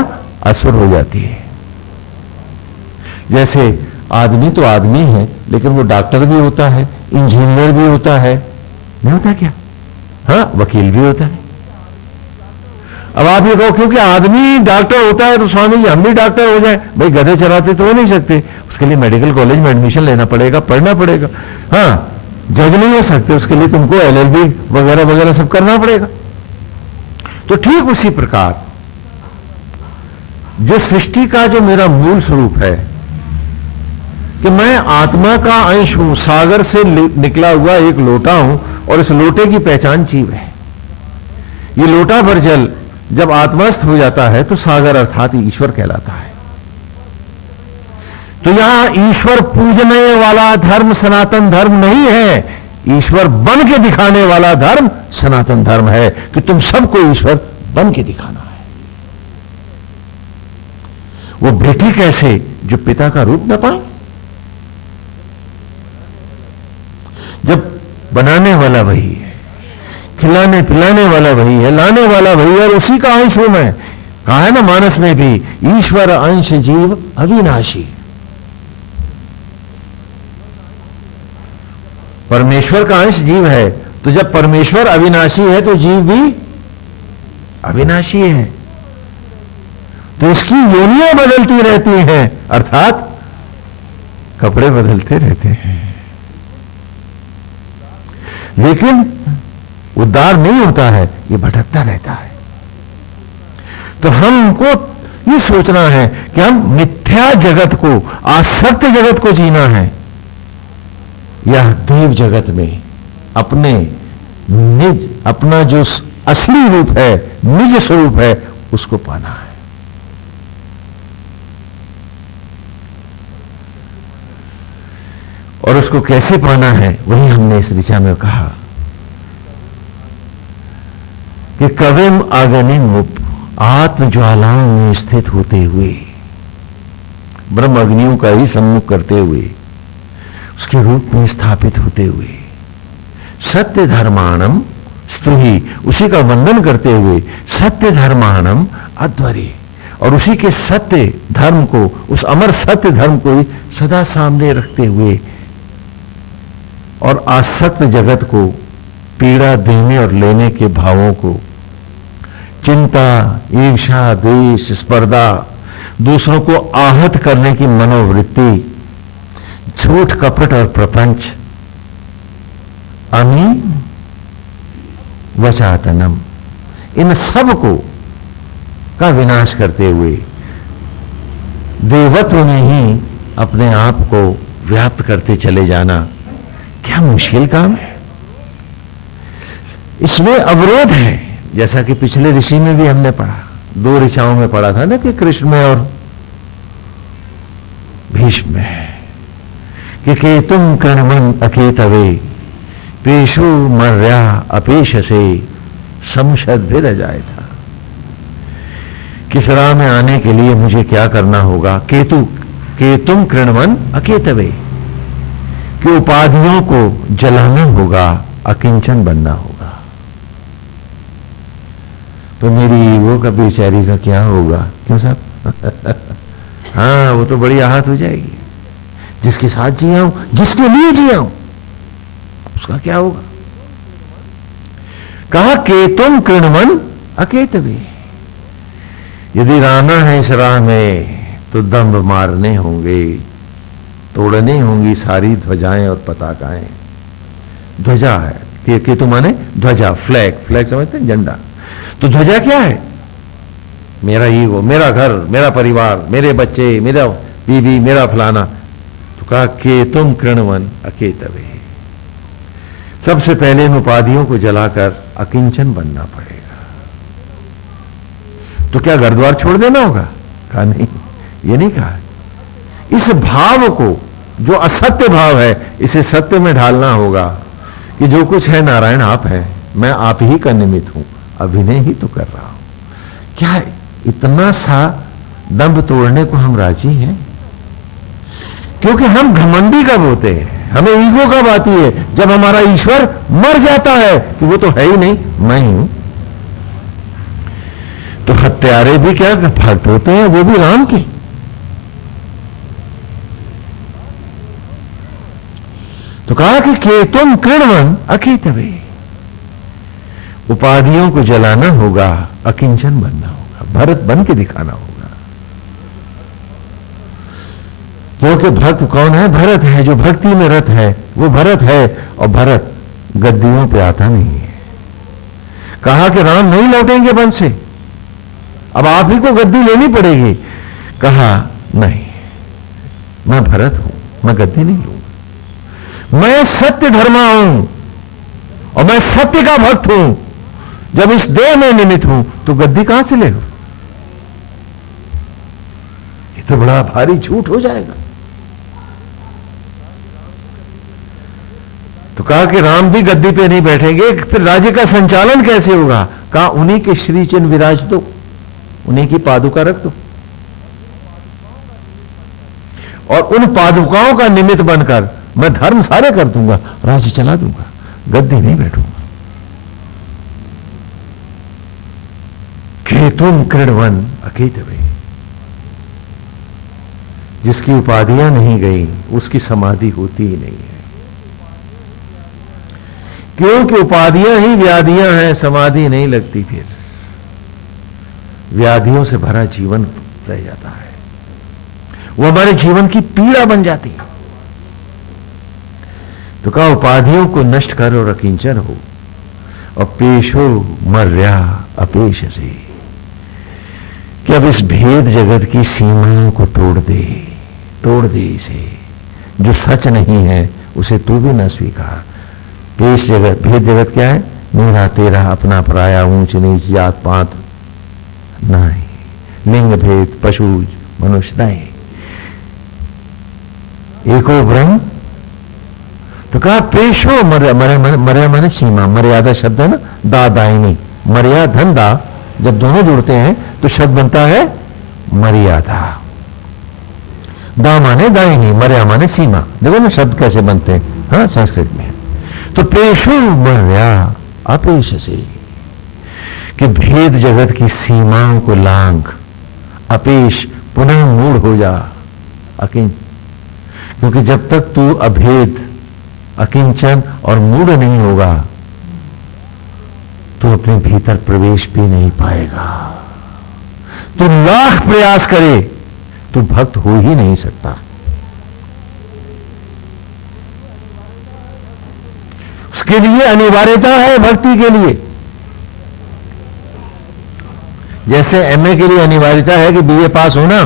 असुर हो जाती है। जैसे आदमी तो आदमी है, लेकिन वो डॉक्टर भी होता है, इंजीनियर भी होता है, नहीं होता क्या? हाँ, वकील भी होता है। अब आप ये कहो क्योंकि आदमी डॉक्टर होता है तो स्वामी जी हम भी डॉक्टर हो जाए। भाई गधे चलाते तो हो नहीं सकते, उसके लिए मेडिकल कॉलेज में एडमिशन लेना पड़ेगा, पढ़ना पड़ेगा। हाँ, जज नहीं हो सकते, उसके लिए तुमको LLB वगैरह वगैरह सब करना पड़ेगा। तो ठीक उसी प्रकार जो सृष्टि का जो मेरा मूल स्वरूप है कि मैं आत्मा का अंश हूं, सागर से निकला हुआ एक लोटा हूं और इस लोटे की पहचान जीव है। ये लोटा भर जल जब आत्मस्थ हो जाता है तो सागर अर्थात ईश्वर कहलाता है। तो यहां ईश्वर पूजने वाला धर्म सनातन धर्म नहीं है, ईश्वर बन के दिखाने वाला धर्म सनातन धर्म है कि तुम सबको ईश्वर बन के दिखाना है। वो बेटी कैसे जो पिता का रूप न पाए? जब बनाने वाला वही है, खिलाने पिलाने वाला वही है, लाने वाला वही है, और उसी का अंश हूं मैं। कहा है ना मानस में भी, ईश्वर अंश जीव अविनाशी। परमेश्वर का अंश जीव है, तो जब परमेश्वर अविनाशी है तो जीव भी अविनाशी है। तो इसकी योनियां बदलती रहती हैं, अर्थात कपड़े बदलते रहते हैं, लेकिन उद्धार नहीं होता है, ये भटकता रहता है। तो हमको ये सोचना है कि हम मिथ्या जगत को, असत्य जगत को जीना है, यह देव जगत में अपने निज, अपना जो असली रूप है, निज स्वरूप है, उसको पाना है। और उसको कैसे पाना है वही हमने इस ऋचा में कहा कि कविम आगनिम आत्मज्वालाओं में स्थित होते हुए, ब्रह्म अग्नियों का ही सम्मुख करते हुए, उसके रूप में स्थापित होते हुए, सत्य धर्माणम स्तुहि, उसी का वंदन करते हुए, सत्य धर्माणम अध्वरे, और उसी के सत्य धर्म को, उस अमर सत्य धर्म को सदा सामने रखते हुए, और आसक्त जगत को पीड़ा देने और लेने के भावों को, चिंता, ईर्ष्या, द्वेष, स्पर्धा, दूसरों को आहत करने की मनोवृत्ति, झूठ, कपट और प्रपंच, अमी वचातनम, इन सब को का विनाश करते हुए देवत्व में ही अपने आप को व्याप्त करते चले जाना क्या मुश्किल काम है। इसमें अवरोध है, जैसा कि पिछले ऋषि में भी हमने पढ़ा, 2 ऋचाओं में पढ़ा था ना कि कृष्ण में और भीष्म में, कि केतुम कर्मन अकेतवे पेशु मर्या अपेश से समशद भी रह जाए था। किस राह में आने के लिए मुझे क्या करना होगा? केतुम कृणवन अकेतवे, कि उपाधियों को जलाना होगा, अकिंचन बनना होगा। तो मेरी ईगो का बेचारी का क्या होगा? क्यों साहब? हाँ, वो तो बड़ी आहत हो जाएगी। जिसके साथ जिया हूं, जिसके लिए जिया हूं, उसका क्या होगा? कहा केतुम कृणवन अकेतवे, यदि रहना है इस राह में तो दंभ मारने होंगे, तोड़ने होंगी सारी ध्वजाएं और पताकाएं। ध्वजा है, केतु माने ध्वजा, फ्लैग, फ्लैग समझते हैं, झंडा। तो ध्वजा क्या है? मेरा ईगो, मेरा घर, मेरा परिवार, मेरे बच्चे, मेरा बीवी, मेरा फलाना। तो कहा केतुम कृणवन अकेतवे, सबसे पहले इन उपाधियों को जलाकर अकिंचन बनना पड़ेगा। तो क्या घर द्वार छोड़ देना होगा? कहा नहीं, ये नहीं कहा। इस भाव को, जो असत्य भाव है, इसे सत्य में ढालना होगा कि जो कुछ है नारायण आप है, मैं आप ही का निमित्त हूं, अभिनय ही तो कर रहा हूं। क्या इतना सा दंभ तोड़ने को हम राजी हैं? क्योंकि हम घमंडी कब होते हैं, हमें ईगो कब आती है? जब हमारा ईश्वर मर जाता है कि वो तो है ही नहीं, मैं ही हूं। तो हत्यारे भी क्या भक्त होते हैं, वो भी राम के। तो कहा कि केतुम कृणवन अकेतवे, उपाधियों को जलाना होगा, अकिंचन बनना होगा, भरत बन के दिखाना होगा। क्योंकि भक्त कौन है? भरत है, जो भक्ति में रत है वो भरत है, और भरत गद्दियों पे आता नहीं है। कहा कि राम नहीं लौटेंगे वन से, अब आप ही को गद्दी लेनी पड़ेगी। कहा नहीं, मैं भरत हूं, मैं गद्दी नहीं लूंगा। मैं सत्य धर्मा हूं और मैं सत्य का भक्त हूं। जब इस देह में निमित्त हूं तो गद्दी कहां से ले? ये तो बड़ा भारी झूठ हो जाएगा। तो कहा कि राम भी गद्दी पे नहीं बैठेंगे, फिर राज्य का संचालन कैसे होगा? कहा उन्हीं के श्री चिन्ह विराज दो, उन्हीं की पादुका रख दो, और उन पादुकाओं का निमित्त बनकर मैं धर्म सारे कर दूंगा, राज्य चला दूंगा, गद्दी नहीं बैठूंगा। केतुम कृणवन अकेतवे, जिसकी उपाधियां नहीं गई उसकी समाधि होती ही नहीं है। क्योंकि उपाधियां ही व्याधियां हैं, समाधि नहीं लगती, फिर व्याधियों से भरा जीवन रह जाता है, वो हमारे जीवन की पीड़ा बन जाती है। तो कहा उपाधियों को नष्ट करो और अकिंचन हो, और पेशो मर्या अपेश से, कि अब इस भेद जगत की सीमाओं को तोड़ दे इसे। जो सच नहीं है उसे तू भी न स्वीकार। पेश जगत, भेद जगत क्या है? मेरा तेरा, अपना पराया, ऊंच नीच, जात पात नहीं, लिंग भेद, पशु मनुष्य नहीं, एको ब्रह्म। तो कहा पेशो मर्या माने सीमा, मर्यादा शब्द है ना, दा दायनी, मर्या धन दा, जब दोनों जुड़ते हैं तो शब्द बनता है मर्यादा। दा माने दायनी, मर्या माने सीमा। देखो ना शब्द कैसे बनते हैं, हाँ, संस्कृत में। तो पेशो मर्या अपेश से, कि भेद जगत की सीमाओं को लांघ, अपेश पुनः मूढ़ हो जा, अकिंच। क्योंकि जब तक तू अभेद अकिंचन और मूढ़ नहीं होगा तो अपने भीतर प्रवेश भी नहीं पाएगा। तो लाख प्रयास करे तो भक्त हो ही नहीं सकता। उसके लिए अनिवार्यता है भक्ति के लिए। जैसे एमए के लिए अनिवार्यता है कि बीए पास होना,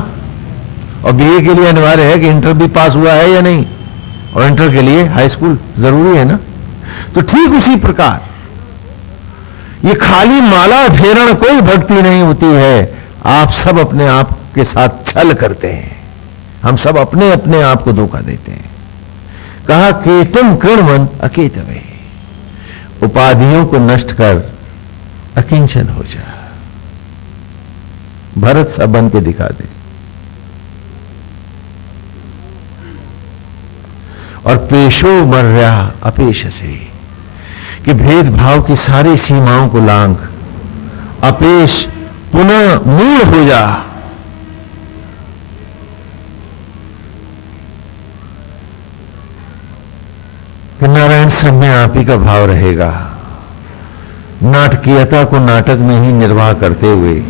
और बीए के लिए अनिवार्य है कि इंटर भी पास हुआ है या नहीं, और इंटर के लिए हाई स्कूल जरूरी है ना। तो ठीक उसी प्रकार ये खाली माला फेरण कोई भक्ति नहीं होती है। आप सब अपने आप के साथ छल करते हैं, हम सब अपने अपने आप को धोखा देते हैं। कहा कि तुम कृणवन अकेतवे, उपाधियों को नष्ट कर अकिंचन हो जा। भरत सा बन के दिखा दे। और पेशो मर्या अपेश से, कि भेदभाव की सारी सीमाओं को लांघ अपेश पुनः मूल हो जा। कि नारायण सब में आप ही का भाव रहेगा। नाटकीयता को नाटक में ही निर्वाह करते हुए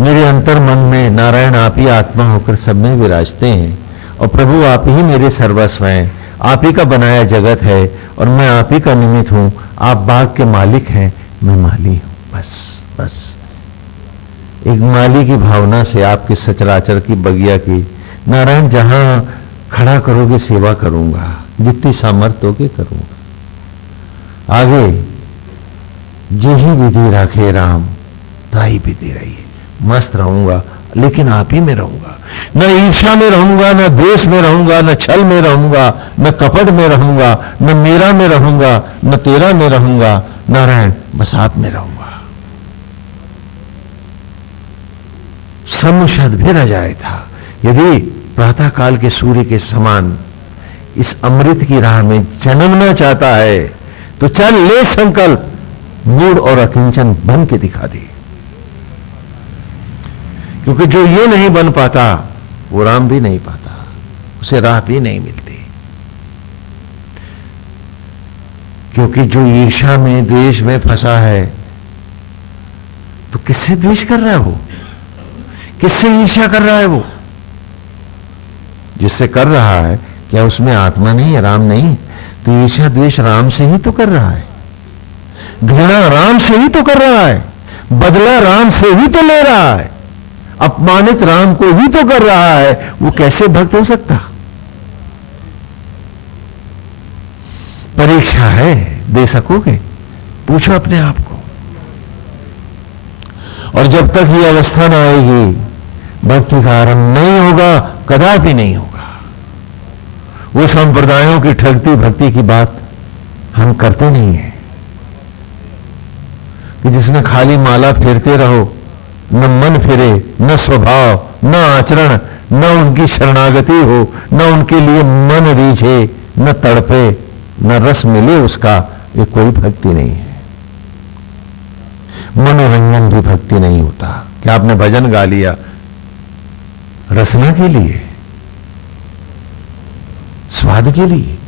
मेरे अंतर मन में नारायण आप ही आत्मा होकर सब में विराजते हैं, और प्रभु आप ही मेरे सर्वस्व हैं। आप ही का बनाया जगत है और मैं आप ही का निमित्त हूं। आप बाग के मालिक हैं, मैं माली हूं। बस बस एक माली की भावना से आपके सचराचर की बगिया की नारायण जहां खड़ा करोगे सेवा करूंगा, जितनी सामर्थ्य होगी करूंगा। आगे जेही विधि राखे राम ताई विधि रही, मस्त रहूंगा लेकिन आप ही में रहूंगा। न ईर्ष्या में रहूंगा, न द्वेष में रहूंगा, न छल में रहूंगा, न कपट में रहूंगा, न मेरा में रहूंगा, न तेरा में रहूंगा। नारायण बस आप में रहूंगा। समुषद भी न जाए था। यदि प्रातः काल के सूर्य के समान इस अमृत की राह में जन्मना चाहता है तो चल ले संकल्प, मूढ़ और अकिंचन बन के दिखा दे। क्योंकि जो ये नहीं बन पाता वो राम भी नहीं पाता, उसे राह भी नहीं मिलती। क्योंकि जो ईर्ष्या में द्वेष में फंसा है तो किससे द्वेष कर रहा है वो, किससे ईर्ष्या कर रहा है वो? जिससे कर रहा है क्या उसमें आत्मा नहीं है, राम नहीं? तो ईर्ष्या द्वेष राम से ही तो कर रहा है, घृणा राम से ही तो कर रहा है, बदला राम से ही तो ले रहा है, अपमानित राम को ही तो कर रहा है। वो कैसे भक्त हो सकता? परीक्षा है, दे सकोगे? पूछो अपने आप को। और जब तक ये अवस्था ना आएगी भक्ति का आरंभ नहीं होगा, कदापि नहीं होगा। वो संप्रदायों की ठगती भक्ति की बात हम करते नहीं है कि जिसमें खाली माला फेरते रहो, न मन फिरे, न स्वभाव, न आचरण, न उनकी शरणागति हो, न उनके लिए मन रीझे, न तड़पे, न रस मिले उसका, ये कोई भक्ति नहीं है। मनोरंजन भी भक्ति नहीं होता। क्या आपने भजन गा लिया रसना के लिए, स्वाद के लिए?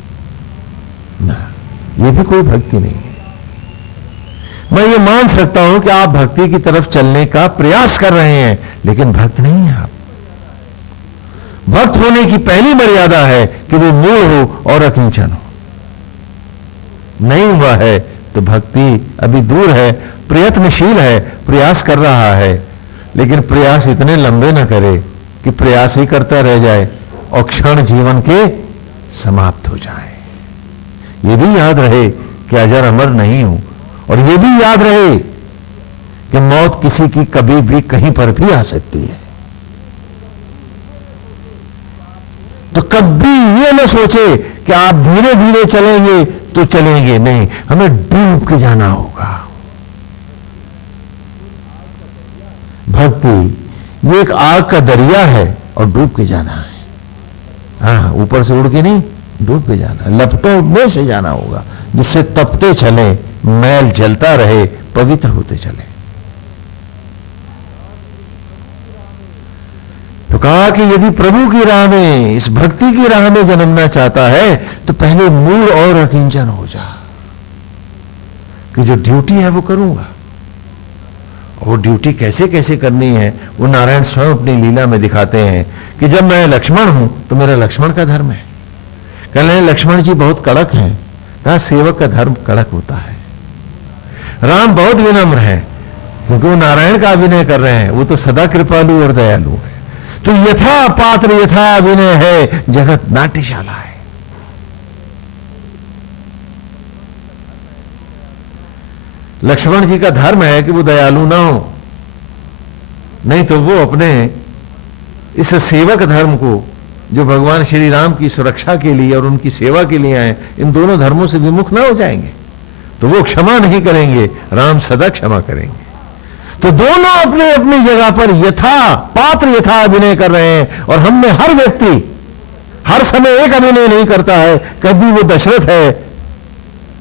ना, ये भी कोई भक्ति नहीं है। मैं ये मान सकता हूं कि आप भक्ति की तरफ चलने का प्रयास कर रहे हैं, लेकिन भक्त नहीं है आप। भक्त होने की पहली मर्यादा है कि वो मूढ़ हो और अकिंचन हो। नहीं हुआ है तो भक्ति अभी दूर है, प्रयत्नशील है, प्रयास कर रहा है, लेकिन प्रयास इतने लंबे ना करे कि प्रयास ही करता रह जाए और क्षण जीवन के समाप्त हो जाए। ये भी याद रहे कि अजर अमर नहीं हूं, और ये भी याद रहे कि मौत किसी की कभी भी कहीं पर भी आ सकती है। तो कभी ये न सोचे कि आप धीरे धीरे चलेंगे तो चलेंगे, नहीं, हमें डूब के जाना होगा। भक्ति ये एक आग का दरिया है और डूब के जाना है। हाँ, ऊपर से उड़ के नहीं, डूब के जाना, लपटों में से जाना होगा, जिससे तपते चले, मैल जलता रहे, पवित्र होते चले। तो कहा कि यदि प्रभु की राह में, इस भक्ति की राह में जन्मना चाहता है तो पहले मूढ़ और अकिंचन हो जा, कि जो ड्यूटी है वो करूंगा। वो ड्यूटी कैसे कैसे करनी है वो नारायण स्वयं अपनी लीला में दिखाते हैं कि जब मैं लक्ष्मण हूं तो मेरा लक्ष्मण का धर्म है। कह रहे लक्ष्मण जी बहुत कड़क हैं, कहा सेवक का धर्म कड़क होता है। राम बहुत विनम्र है क्योंकि वो नारायण का अभिनय कर रहे हैं, वो तो सदा कृपालु और दयालु है। तो यथा पात्र यथा अभिनय है, जगत नाट्यशाला है। लक्ष्मण जी का धर्म है कि वो दयालु ना हो, नहीं तो वो अपने इस सेवक धर्म को जो भगवान श्री राम की सुरक्षा के लिए और उनकी सेवा के लिए आए, इन दोनों धर्मों से विमुख ना हो जाएंगे तो वो क्षमा नहीं करेंगे, राम सदा क्षमा करेंगे। तो दोनों अपने अपनी जगह पर यथा पात्र यथा अभिनय कर रहे हैं। और हम में हर व्यक्ति हर समय एक अभिनय नहीं करता है। कभी वो दशरथ है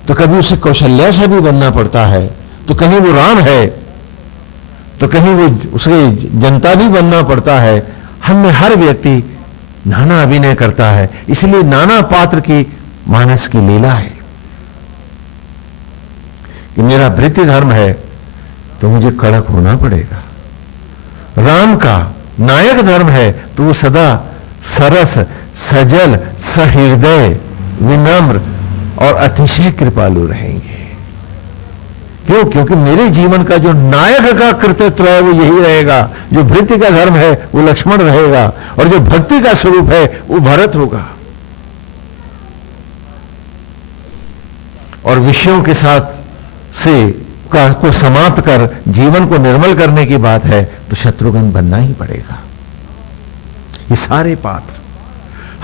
तो कभी उसे कौशल्या से भी बनना पड़ता है, तो कहीं वो राम है तो कहीं वो उसे जनता भी बनना पड़ता है। हम में हर व्यक्ति नाना अभिनय करता है, इसलिए नाना पात्र की मानस की लीला है कि मेरा भृत्य धर्म है तो मुझे कड़क होना पड़ेगा। राम का नायक धर्म है तो वो सदा सरस, सजल, सहृदय, विनम्र और अतिशय कृपालु रहेंगे। क्यों? क्योंकि मेरे जीवन का जो नायक का कृतित्व है वो यही रहेगा। जो भृत्य का धर्म है वो लक्ष्मण रहेगा और जो भक्ति का स्वरूप है वो भरत होगा। और विषयों के साथ से को समाप्त कर जीवन को निर्मल करने की बात है तो शत्रुघ्न बनना ही पड़ेगा। ये सारे पात्र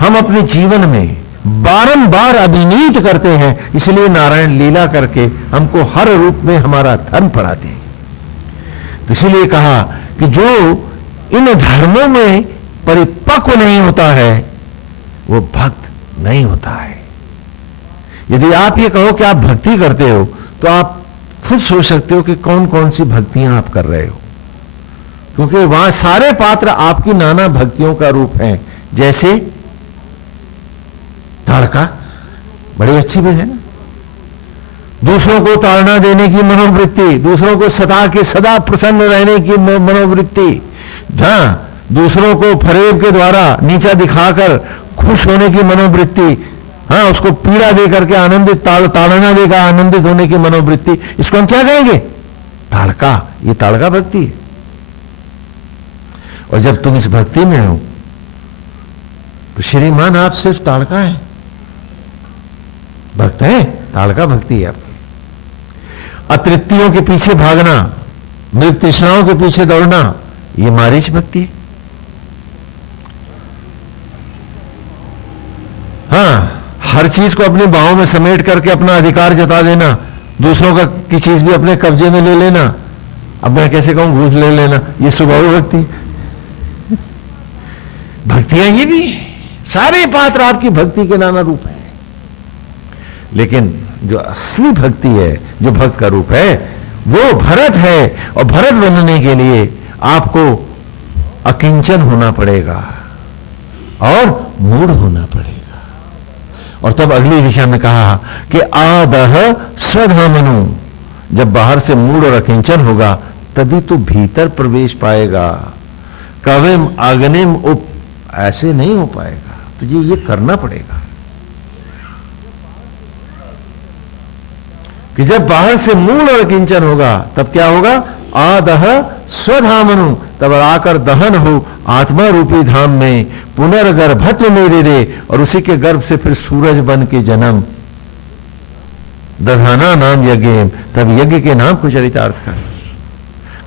हम अपने जीवन में बारंबार अभिनीत करते हैं, इसलिए नारायण लीला करके हमको हर रूप में हमारा धर्म पढ़ाते हैं। तो इसलिए कहा कि जो इन धर्मों में परिपक्व नहीं होता है वो भक्त नहीं होता है। यदि आप ये कहो कि आप भक्ति करते हो तो आप खुद सोच सकते हो कि कौन कौन सी भक्तियां आप कर रहे हो, क्योंकि वहां सारे पात्र आपकी नाना भक्तियों का रूप हैं। जैसे ताड़का बड़ी अच्छी भी है ना, दूसरों को ताड़ना देने की मनोवृत्ति, दूसरों को सदा के सदा प्रसन्न रहने की मनोवृत्ति, जहां दूसरों को फरेब के द्वारा नीचा दिखाकर खुश होने की मनोवृत्ति, हाँ उसको पीड़ा देकर के आनंदित ताड़ना देकर आनंदित होने की मनोवृत्ति, इसको हम क्या कहेंगे? ताड़का। ये ताड़का भक्ति है। और जब तुम इस भक्ति में हो तो श्रीमान आप सिर्फ ताड़का है, भक्त है, ताड़का भक्ति है आपकी। अतृप्तियों के पीछे भागना, मृत तृष्णाओं के पीछे दौड़ना, ये मारीच भक्ति है। हाँ, हर चीज को अपनी बाहों में समेट करके अपना अधिकार जता देना, दूसरों का की चीज भी अपने कब्जे में ले लेना, अब मैं कैसे कहूं घूस ले लेना, ये स्वभाव भक्ति। भक्तियां ये भी है, सारे पात्र आपकी भक्ति के नाना रूप हैं। लेकिन जो असली भक्ति है, जो भक्त का रूप है, वो भरत है। और भरत बनने के लिए आपको अकिंचन होना पड़ेगा और मूढ़ होना पड़ेगा। और तब अगली दिशा में कहा कि आदह स्वधामनु, जब बाहर से मूढ़ और अकिंचन होगा तभी तो भीतर प्रवेश पाएगा। कविम अग्निम उप, ऐसे नहीं हो पाएगा, तुझे ये करना पड़ेगा कि जब बाहर से मूल और किंचन होगा तब क्या होगा? आदह स्वधामनु, तब आकर दहन हो आत्मा रूपी धाम में, पुनर्गर्भत्व मेरे रे, और उसी के गर्भ से फिर सूरज बन के जन्म। दधाना नाम यज्ञ, तब यज्ञ के नाम को चरितार्थ कर।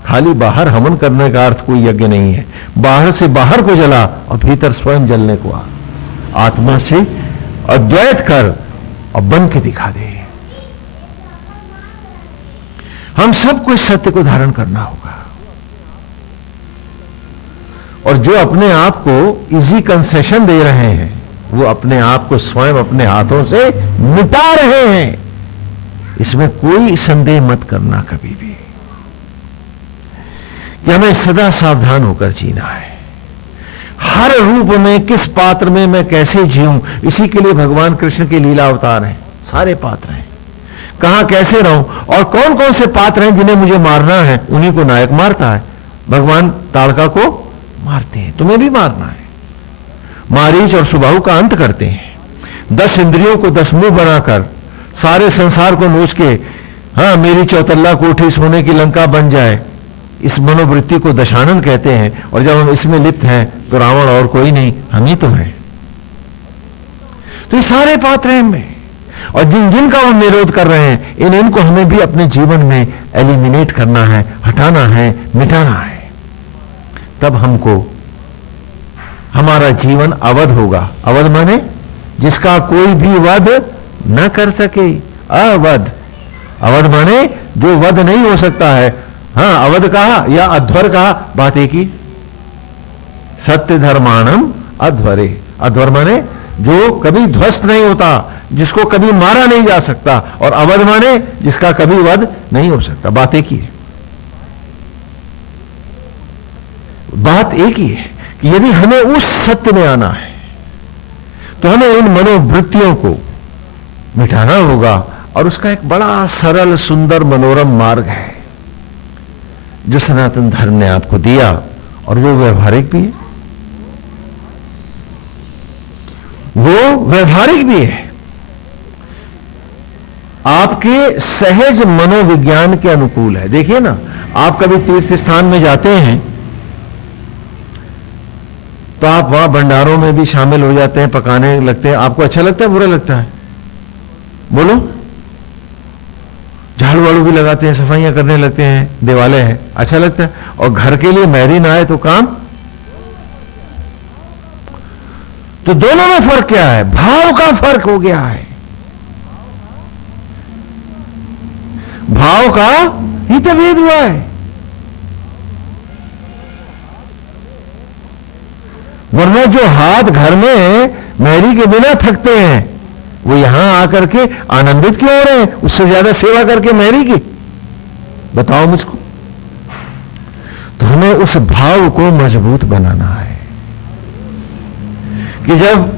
खाली बाहर हवन करने का अर्थ कोई यज्ञ नहीं है। बाहर से बाहर को जला और भीतर स्वयं जलने को आ, आत्मा से अद्वैत कर और बन के दिखा दे। हम सबको इस सत्य को धारण करना होगा। और जो अपने आप को इजी कंसेशन दे रहे हैं वो अपने आप को स्वयं अपने हाथों से मिटा रहे हैं, इसमें कोई संदेह मत करना कभी भी कि हमें सदा सावधान होकर जीना है। हर रूप में, किस पात्र में मैं कैसे जीऊं, इसी के लिए भगवान कृष्ण के लीला अवतार हैं, सारे पात्र हैं। कहां कैसे रहूं, और कौन कौन से पात्र हैं जिन्हें मुझे मारना है, उन्हीं को नायक मारता है। भगवान ताड़का को मारते हैं, तुम्हें भी मारना है। मारीच और सुबाहु का अंत करते हैं। 10 इंद्रियों को 10 मुंह बनाकर सारे संसार को नोच के, हाँ मेरी चौतल्ला कोठी सोने की लंका बन जाए, इस मनोवृत्ति को दशानन कहते हैं। और जब हम इसमें लिप्त हैं तो रावण और कोई नहीं, हम ही तो हैं। तो ये सारे पात्र हैं हमें, और जिन जिनका हम निरोध कर रहे हैं, इनको हमें भी अपने जीवन में एलिमिनेट करना है, हटाना है, मिटाना है। तब हमको हमारा जीवन अवध होगा। अवध माने जिसका कोई भी वध न कर सके, अवध। अवध माने जो वध नहीं हो सकता है। हाँ, अवध कहा या अध्वर कहा, बात एक ही। सत्य धर्माणम अध्वरे। अध्वर माने जो कभी ध्वस्त नहीं होता, जिसको कभी मारा नहीं जा सकता, और अवध माने जिसका कभी वध नहीं हो सकता। बात एक ही है। बात एक ही है कि यदि हमें उस सत्य में आना है तो हमें इन मनोवृत्तियों को मिटाना होगा। और उसका एक बड़ा सरल, सुंदर, मनोरम मार्ग है जो सनातन धर्म ने आपको दिया, और वो व्यवहारिक भी है। वो व्यवहारिक भी है, आपके सहज मनोविज्ञान के अनुकूल है। देखिए ना, आप कभी तीर्थ स्थान में जाते हैं तो आप वहां भंडारों में भी शामिल हो जाते हैं, पकाने लगते हैं। आपको अच्छा लगता है, बुरा लगता है? बोलो। झाड़ू वाड़ू भी लगाते हैं, सफाइयां करने लगते हैं, दिवाले हैं, अच्छा लगता है। और घर के लिए मैरी ना आए तो काम। तो दोनों में फर्क क्या है? भाव का फर्क हो गया है। भाव का ही तो भेद हुआ है। वरना जो हाथ घर में मैरी के बिना थकते हैं, वो यहां आकर के आनंदित क्यों हो रहे हैं? उससे ज्यादा सेवा करके मैरी की, बताओ मुझको। तो हमें उस भाव को मजबूत बनाना है कि जब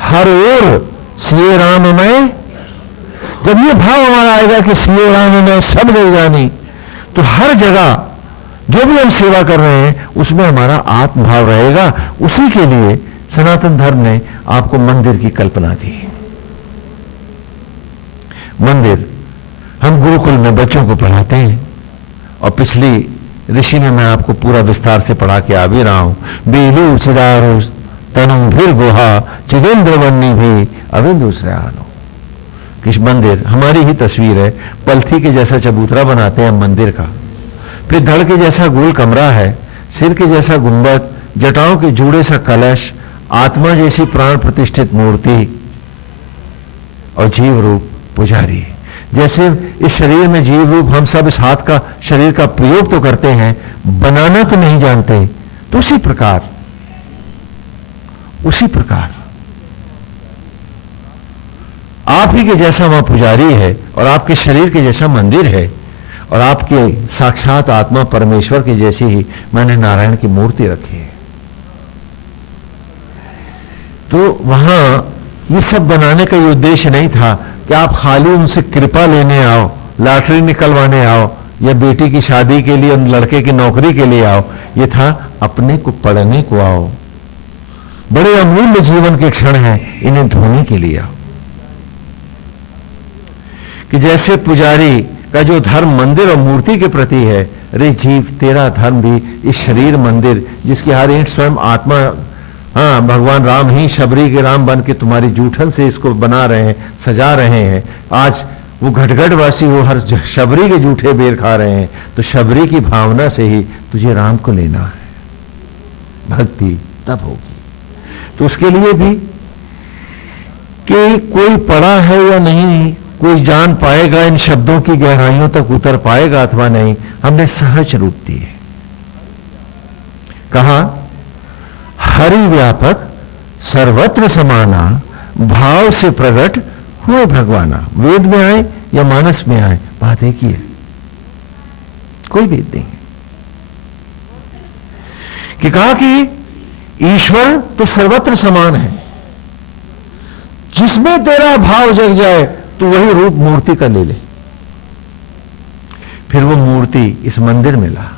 हर ओर सिए राम में, जब ये भाव हमारा आएगा कि सिए राम में सब जग जानी, तो हर जगह जो भी हम सेवा कर रहे हैं उसमें हमारा आत्म भाव रहेगा। उसी के लिए सनातन धर्म ने आपको मंदिर की कल्पना दी। मंदिर हम गुरुकुल में बच्चों को पढ़ाते हैं, और पिछली ऋषि में मैं आपको पूरा विस्तार से पढ़ा के आ भी रहा हूं। बेलू चिदारू तनु फिर गुहा चिदेंद्र बन्नी भी अविंदु श्रयानो। किस मंदिर हमारी ही तस्वीर है। पलथी के जैसा चबूतरा बनाते हैं हम मंदिर का, फिर धड़ के जैसा गोल कमरा है, सिर के जैसा गुंबद, जटाओं के जूड़े सा कलश, आत्मा जैसी प्राण प्रतिष्ठित मूर्ति, और जीव रूप पुजारी। जैसे इस शरीर में जीव रूप हम सब इस हाथ का, शरीर का प्रयोग तो करते हैं, बनाना तो नहीं जानते। तो उसी प्रकार आप ही के जैसा वहां पुजारी है, और आपके शरीर के जैसा मंदिर है, और आपके साक्षात आत्मा परमेश्वर की जैसी ही मैंने नारायण की मूर्ति रखी है। तो वहां ये सब बनाने का ये उद्देश्य नहीं था कि आप खाली उनसे कृपा लेने आओ, लॉटरी निकलवाने आओ, या बेटी की शादी के लिए, लड़के की नौकरी के लिए आओ। ये था अपने को पढ़ने को आओ। बड़े अमूल्य जीवन के क्षण हैं, इन्हें धोने के लिए आओ। कि जैसे पुजारी का जो धर्म मंदिर और मूर्ति के प्रति है, रे जीव तेरा धर्म भी इस शरीर मंदिर, जिसकी हर ईंट स्वयं आत्मा, हाँ भगवान राम ही शबरी के राम बन के तुम्हारी जूठन से इसको बना रहे हैं, सजा रहे हैं। आज वो घटघटवासी हो हर शबरी के जूठे बेर खा रहे हैं, तो शबरी की भावना से ही तुझे राम को लेना है, भक्ति तब होगी। तो उसके लिए भी कि कोई पढ़ा है या नहीं, कोई जान पाएगा, इन शब्दों की गहराइयों तक उतर पाएगा अथवा नहीं, हमने सहज रूप दिए। कहा हरि व्यापक सर्वत्र समाना, भाव से प्रकट हुए भगवाना। वेद में आए या मानस में आए, बात एक ही है, कोई भेद नहीं। कि कहा कि ईश्वर तो सर्वत्र समान है, जिसमें तेरा भाव जग जाए तो वही रूप मूर्ति का ले ले। फिर वो मूर्ति इस मंदिर में ला,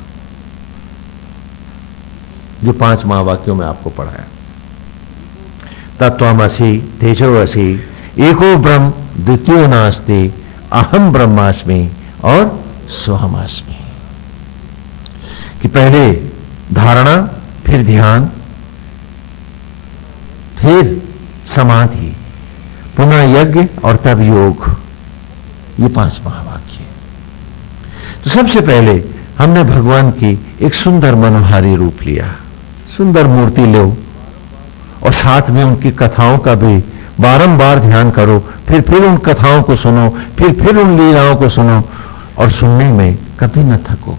जो 5 महावाक्यों में आपको पढ़ाया। तत्त्वमसि तेजोवसि एको ब्रह्म द्वितीयो नास्ति अहम ब्रह्मास्मि और सोहमास्मि। कि पहले धारणा, फिर ध्यान, फिर समाधि, पुनः यज्ञ और तब योग। ये 5 महावाक्य। तो सबसे पहले हमने भगवान की एक सुंदर मनोहारी रूप लिया। सुंदर मूर्ति लो और साथ में उनकी कथाओं का भी बारंबार ध्यान करो, फिर उन कथाओं को सुनो, फिर उन लीलाओं को सुनो और सुनने में कभी न थको।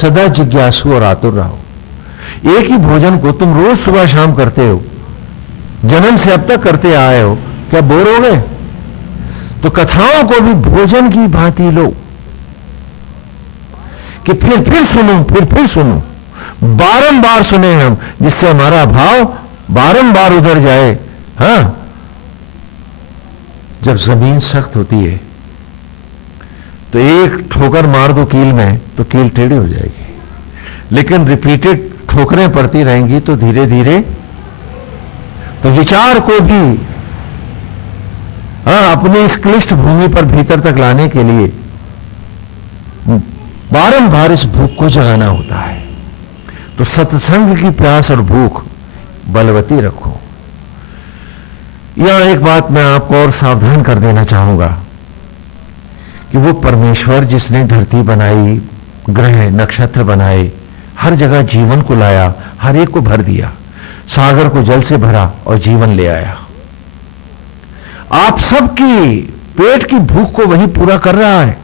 सदा जिज्ञासु और आतुर रहो। एक ही भोजन को तुम रोज सुबह शाम करते हो, जन्म से अब तक करते आए हो, क्या बोर हो गए? तो कथाओं को भी भोजन की भांति लो कि फिर सुनो, फिर सुनो, बारंबार सुने हम, जिससे हमारा भाव बारंबार उधर जाए। हां, जब जमीन सख्त होती है तो एक ठोकर मार दो कील में तो कील टेढ़ी हो जाएगी, लेकिन रिपीटेड ठोकरें पड़ती रहेंगी तो धीरे धीरे तो विचार को भी अपने इस क्लिष्ट भूमि पर भीतर तक लाने के लिए बारंबार इस भूख को जगाना होता है। तो सत्संग की प्यास और भूख बलवती रखो। यहां एक बात मैं आपको और सावधान कर देना चाहूंगा कि वो परमेश्वर जिसने धरती बनाई, ग्रह नक्षत्र बनाए, हर जगह जीवन को लाया, हर एक को भर दिया, सागर को जल से भरा और जीवन ले आया। आप सबकी पेट की भूख को वही पूरा कर रहा है,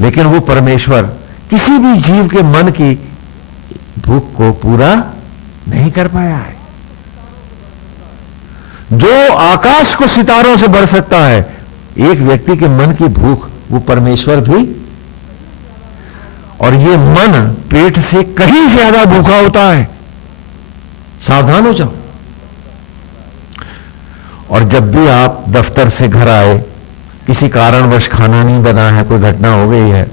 लेकिन वो परमेश्वर किसी भी जीव के मन की भूख को पूरा नहीं कर पाया है। जो आकाश को सितारों से भर सकता है, एक व्यक्ति के मन की भूख वो परमेश्वर भी, और ये मन पेट से कहीं ज्यादा भूखा होता है। सावधान हो जाओ। और जब भी आप दफ्तर से घर आए, किसी कारणवश खाना नहीं बना है, कोई घटना हो गई है,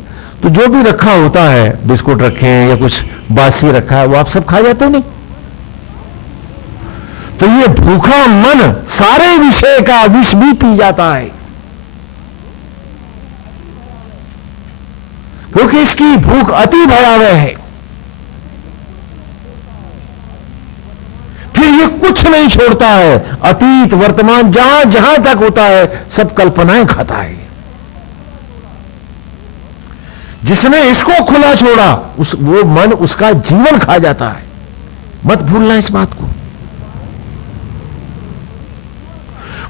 तो जो भी रखा होता है, बिस्कुट रखे हैं या कुछ बासी रखा है, वो आप सब खा जाते हो नहीं? तो ये भूखा मन सारे विषय का विष भी पी जाता है, क्योंकि इसकी भूख अति भयावह है। फिर ये कुछ नहीं छोड़ता है, अतीत वर्तमान जहां जहां तक होता है सब कल्पनाएं खाता है। जिसने इसको खुला छोड़ा वो मन उसका जीवन खा जाता है। मत भूलना इस बात को।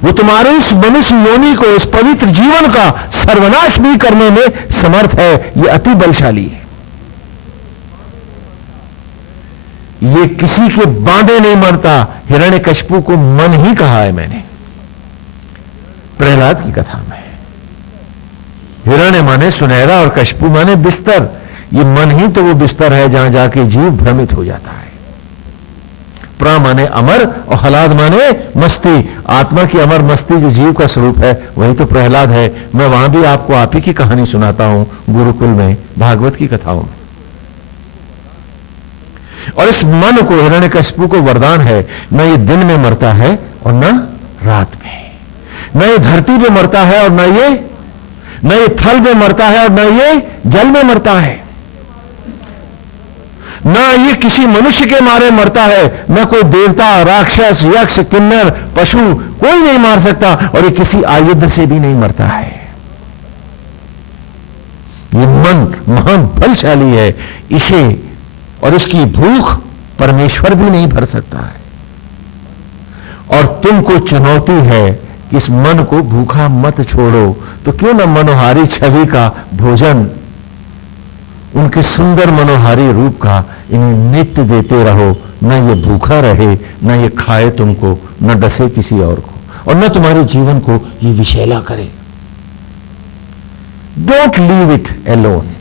वो तुम्हारे इस मनुष्य योनि को, इस पवित्र जीवन का सर्वनाश भी करने में समर्थ है। ये अति बलशाली है। ये किसी के बांधे नहीं मरता। हिरण्यकशिपु को मन ही कहा है मैंने प्रहलाद की कथा में। हिरण्य माने सुनहरा और कशिपु माने बिस्तर। ये मन ही तो वो बिस्तर है जहां जाके जीव भ्रमित हो जाता है। प्रा माने अमर और हलाद माने मस्ती। आत्मा की अमर मस्ती जो जीव का स्वरूप है वही तो प्रहलाद है। मैं वहां भी आपको आप ही की कहानी सुनाता हूं गुरुकुल में, भागवत की कथाओं में। और इस मन को, हिरण्यकशिपु को वरदान है, न ये दिन में मरता है और न रात में, न ये धरती पे मरता है और न ये थल में मरता है और न ये जल में मरता है, न ये किसी मनुष्य के मारे मरता है, न कोई देवता, राक्षस, यक्ष, किन्नर, पशु कोई नहीं मार सकता, और ये किसी आयुध से भी नहीं मरता है। ये मन महान बलशाली है। इसे और इसकी भूख परमेश्वर भी नहीं भर सकता है। और तुमको चुनौती है कि इस मन को भूखा मत छोड़ो। तो क्यों न मनोहारी छवि का भोजन, उनके सुंदर मनोहारी रूप का इन्हें नित्य देते रहो। न ये भूखा रहे, न ये खाए तुमको, न डसे किसी और को, और न तुम्हारे जीवन को ये विषैला करे। Don't leave it alone.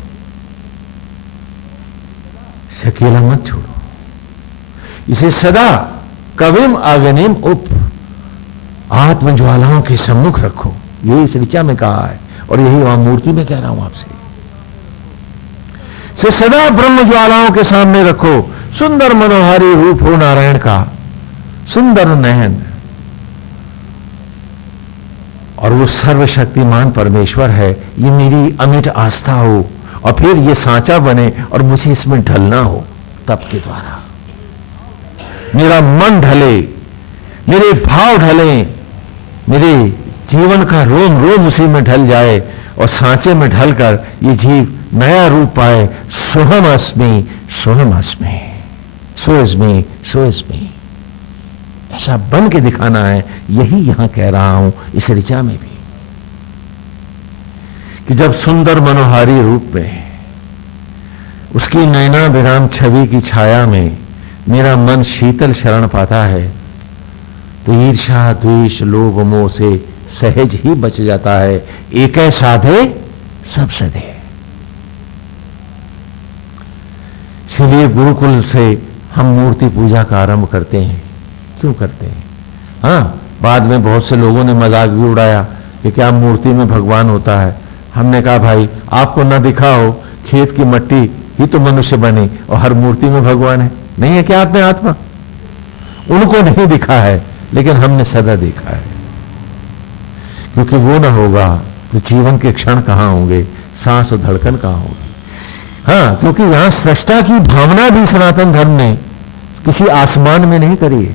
अकेला मत छोड़ो। इसे सदा कविम अग्निम उप, आत्मज्वालाओं के सम्मुख रखो। यही इस ऋचा में कहा है और यही वहां मूर्ति में कह रहा हूं आपसे। से सदा ब्रह्म ज्वालाओं के सामने रखो। सुंदर मनोहारी रूप हो नारायण का, सुंदर नयन, और वो सर्वशक्तिमान परमेश्वर है, ये मेरी अमिट आस्था हो और फिर ये सांचा बने और मुझे इसमें ढलना हो। तप के द्वारा मेरा मन ढले, मेरे भाव ढले, मेरे जीवन का रोम रोम उसी में ढल जाए और सांचे में ढलकर ये जीव नया रूप पाए। सोहम अस्मि, सोहम अस्मि, सो इज़मी, सो इज़मी, ऐसा बन के दिखाना है। यही यहां कह रहा हूं इस ऋचा में भी, कि जब सुंदर मनोहारी रूप में उसकी नैना विराम छवि की छाया में मेरा मन शीतल शरण पाता है, तो ईर्ष्या द्वेष लोभ मोह से सहज ही बच जाता है। एक साधे सब सधे। इसलिए गुरुकुल से हम मूर्ति पूजा का आरंभ करते हैं। क्यों करते हैं? हाँ, बाद में बहुत से लोगों ने मजाक भी उड़ाया कि क्या मूर्ति में भगवान होता है। हमने कहा भाई आपको ना दिखा हो, खेत की मिट्टी ही तो मनुष्य बने और हर मूर्ति में भगवान है। नहीं है क्या आत्मा आत्मा? उनको नहीं दिखा है, लेकिन हमने सदा देखा है। क्योंकि वो ना होगा तो जीवन के क्षण कहां होंगे, सांस और धड़कन कहां होगी। हाँ, क्योंकि यहां सृष्टा की भावना भी सनातन धर्म ने किसी आसमान में नहीं करी है,